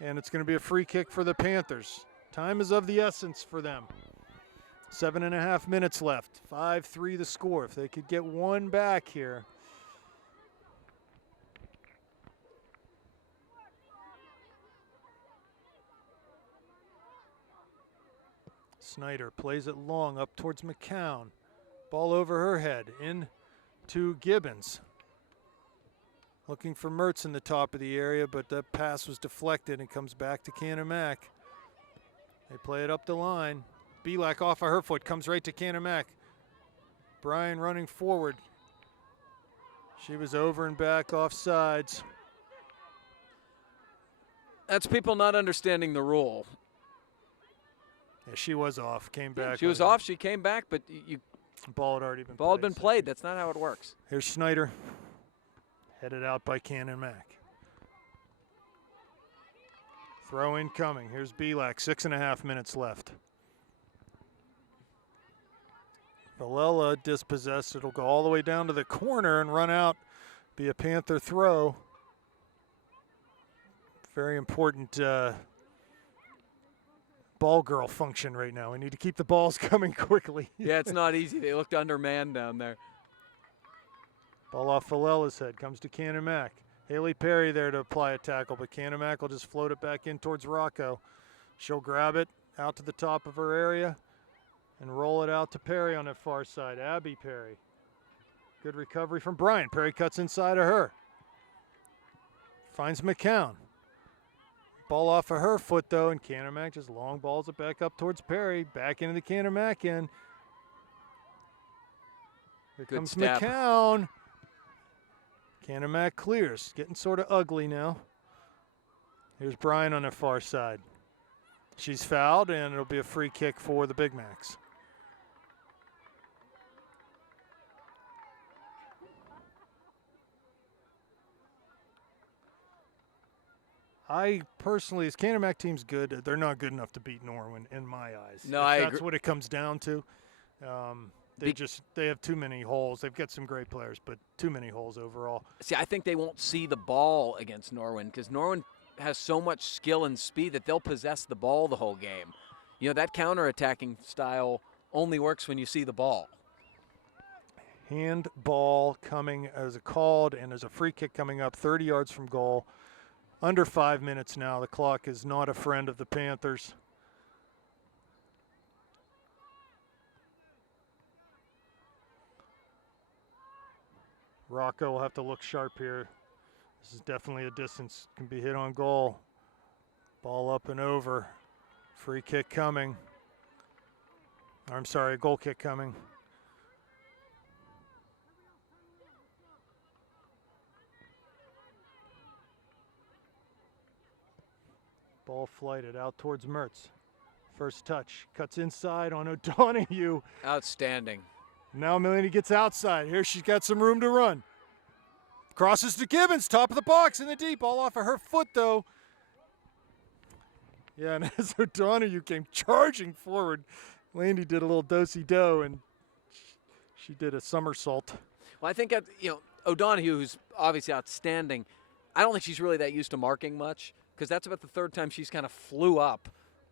and it's going to be a free kick for the Panthers. Time is of the essence for them. 7.5 minutes left. 5-3 the score. If they could get one back here. Snyder plays it long up towards McCown. Ball over her head. In to Gibbons. Looking for Mertz in the top of the area, but that pass was deflected and comes back to Canon-Mac. They play it up the line. Belak off of her foot, comes right to Canon-Mac. Bryan running forward. She was over and back off sides. That's people not understanding the rule. Yeah, she was off, came back. She was off, she came back, but ball had already been ball had been played. That's not how it works. Here's Snyder, headed out by Canon-Mac. Throw incoming. Here's Belak, 6.5 minutes left. Villela dispossessed. It'll go all the way down to the corner and run out. Be a Panther throw. Very important ball girl function right now. We need to keep the balls coming quickly. Yeah, it's not easy. They looked undermanned down there. Ball off Villela's head. Comes to Canon-Mac. Haley Perry there to apply a tackle, but Canon-Mac will just float it back in towards Rocco. She'll grab it out to the top of her area and roll it out to Perry on that far side. Abby Perry. Good recovery from Bryan. Perry cuts inside of her. Finds McCown. Ball off of her foot, though, and Canon-Mac just long balls it back up towards Perry. Back into the Canon-Mac end. Here Good comes step. McCown. Canon-Mac clears. Getting sort of ugly now. Here's Bryan on the far side. She's fouled, and it'll be a free kick for the Big Macs. I personally, as Canon-Mac team's good, they're not good enough to beat Norwin in my eyes. No, I agree. That's what it comes down to. They have too many holes. They've got some great players, but too many holes overall. See, I think they won't see the ball against Norwin because Norwin has so much skill and speed that they'll possess the ball the whole game. You know, that counter-attacking style only works when you see the ball. Handball coming as a called, and there's a free kick coming up 30 yards from goal. Under 5 minutes now. The clock is not a friend of the Panthers. Rocco will have to look sharp here. This is definitely a distance. Can be hit on goal. Ball up and over. Free kick coming. I'm sorry, a goal kick coming. Ball flighted out towards Mertz. First touch, cuts inside on O'Donoghue. Outstanding. Now Milani gets outside. Here she's got some room to run. Crosses to Gibbons, top of the box in the deep. All off of her foot, though. Yeah, and as O'Donoghue came charging forward, Landy did a little do-si-do, and she did a somersault. Well, I think, O'Donoghue, who's obviously outstanding, I don't think she's really that used to marking much, because that's about the third time she's kind of flew up,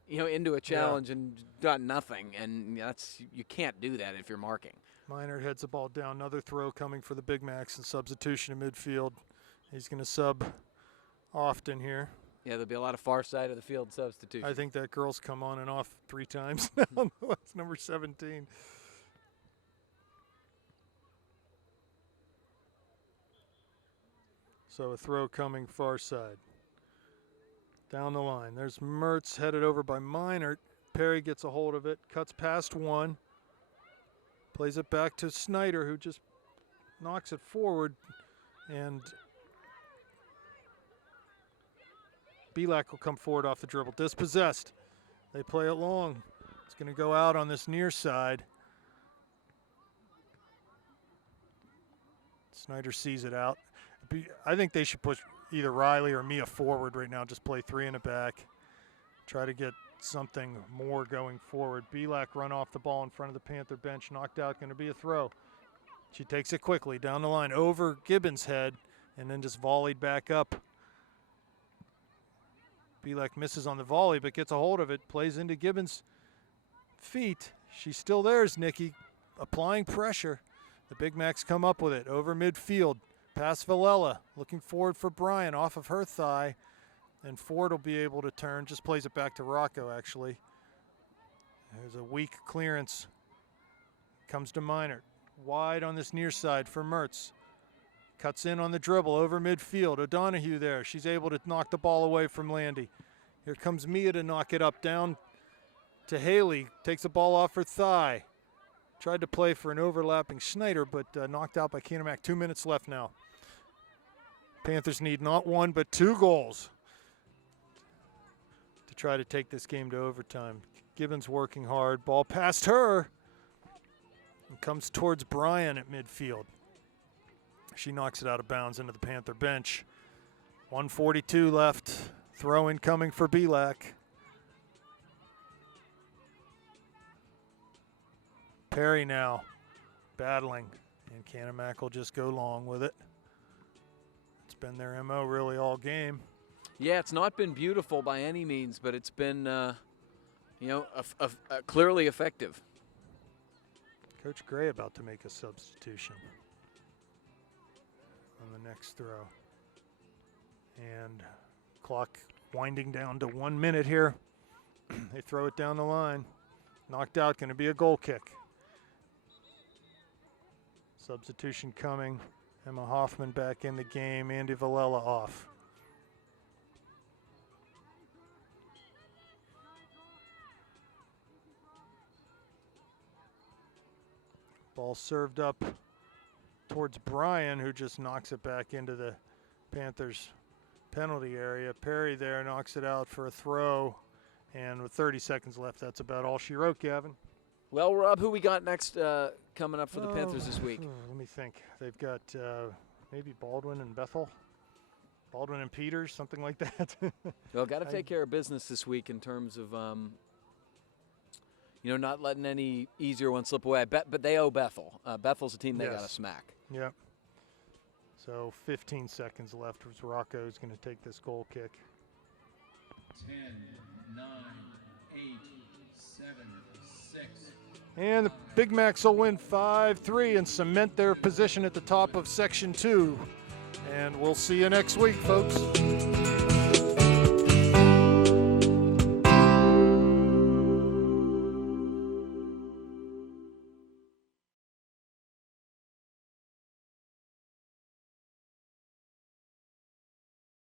into a challenge and done nothing. And you can't do that if you're marking. Miner heads the ball down. Another throw coming for the Big Macs and substitution in midfield. He's going to sub often here. Yeah, there'll be a lot of far side of the field substitution. I think that girl's come on and off 3 times now. That's number 17. So a throw coming far side. Down the line. There's Mertz headed over by Minert. Perry gets a hold of it, cuts past one. Plays it back to Snyder, who just knocks it forward. And Belak will come forward off the dribble. Dispossessed. They play it long. It's going to go out on this near side. Snyder sees it out. I think they should push either Riley or Mia forward right now. Just play 3 in the back. Try to get something more going forward. Belak run off the ball in front of the Panther bench. Knocked out, going to be a throw. She takes it quickly down the line over Gibbons' head and then just volleyed back up. Belak misses on the volley but gets a hold of it. Plays into Gibbons' feet. She's still theirs, Nikki. Applying pressure. The Big Macs come up with it over midfield. Past Villela, looking forward for Bryan off of her thigh. And Ford will be able to turn. Just plays it back to Rocco, actually. There's a weak clearance. Comes to Minert. Wide on this near side for Mertz. Cuts in on the dribble over midfield. O'Donoghue there. She's able to knock the ball away from Landy. Here comes Mia to knock it up down to Haley. Takes the ball off her thigh. Tried to play for an overlapping Schneider, but knocked out by Canon-McMillan. 2 minutes left now. Panthers need not 1, but 2 goals to try to take this game to overtime. Gibbons working hard. Ball past her. And comes towards Bryan at midfield. She knocks it out of bounds into the Panther bench. 1:42 left. Throw in coming for Belak. Perry now battling, and Canon-McMillan will just go long with it. It's been their MO really all game. Yeah, it's not been beautiful by any means, but it's been, clearly effective. Coach Gray about to make a substitution on the next throw. And clock winding down to 1 minute here. They throw it down the line. Knocked out, going to be a goal kick. Substitution coming. Emma Hoffman back in the game. Andy Villela off. Ball served up towards Bryan, who just knocks it back into the Panthers' penalty area. Perry there knocks it out for a throw. And with 30 seconds left, that's about all she wrote, Gavin. Well, Rob, who we got next coming up for the Panthers this week? Let me think. They've got maybe Baldwin and Bethel. Baldwin and Peters, something like that. Well, got to take care of business this week in terms of, not letting any easier one slip away. But they owe Bethel. Bethel's a team they got to smack. Yep. So 15 seconds left as Rocco's going to take this goal kick. 10, 9, 8, 7, 6. And the Big Macs will win 5-3 and cement their position at the top of Section 2. And we'll see you next week, folks.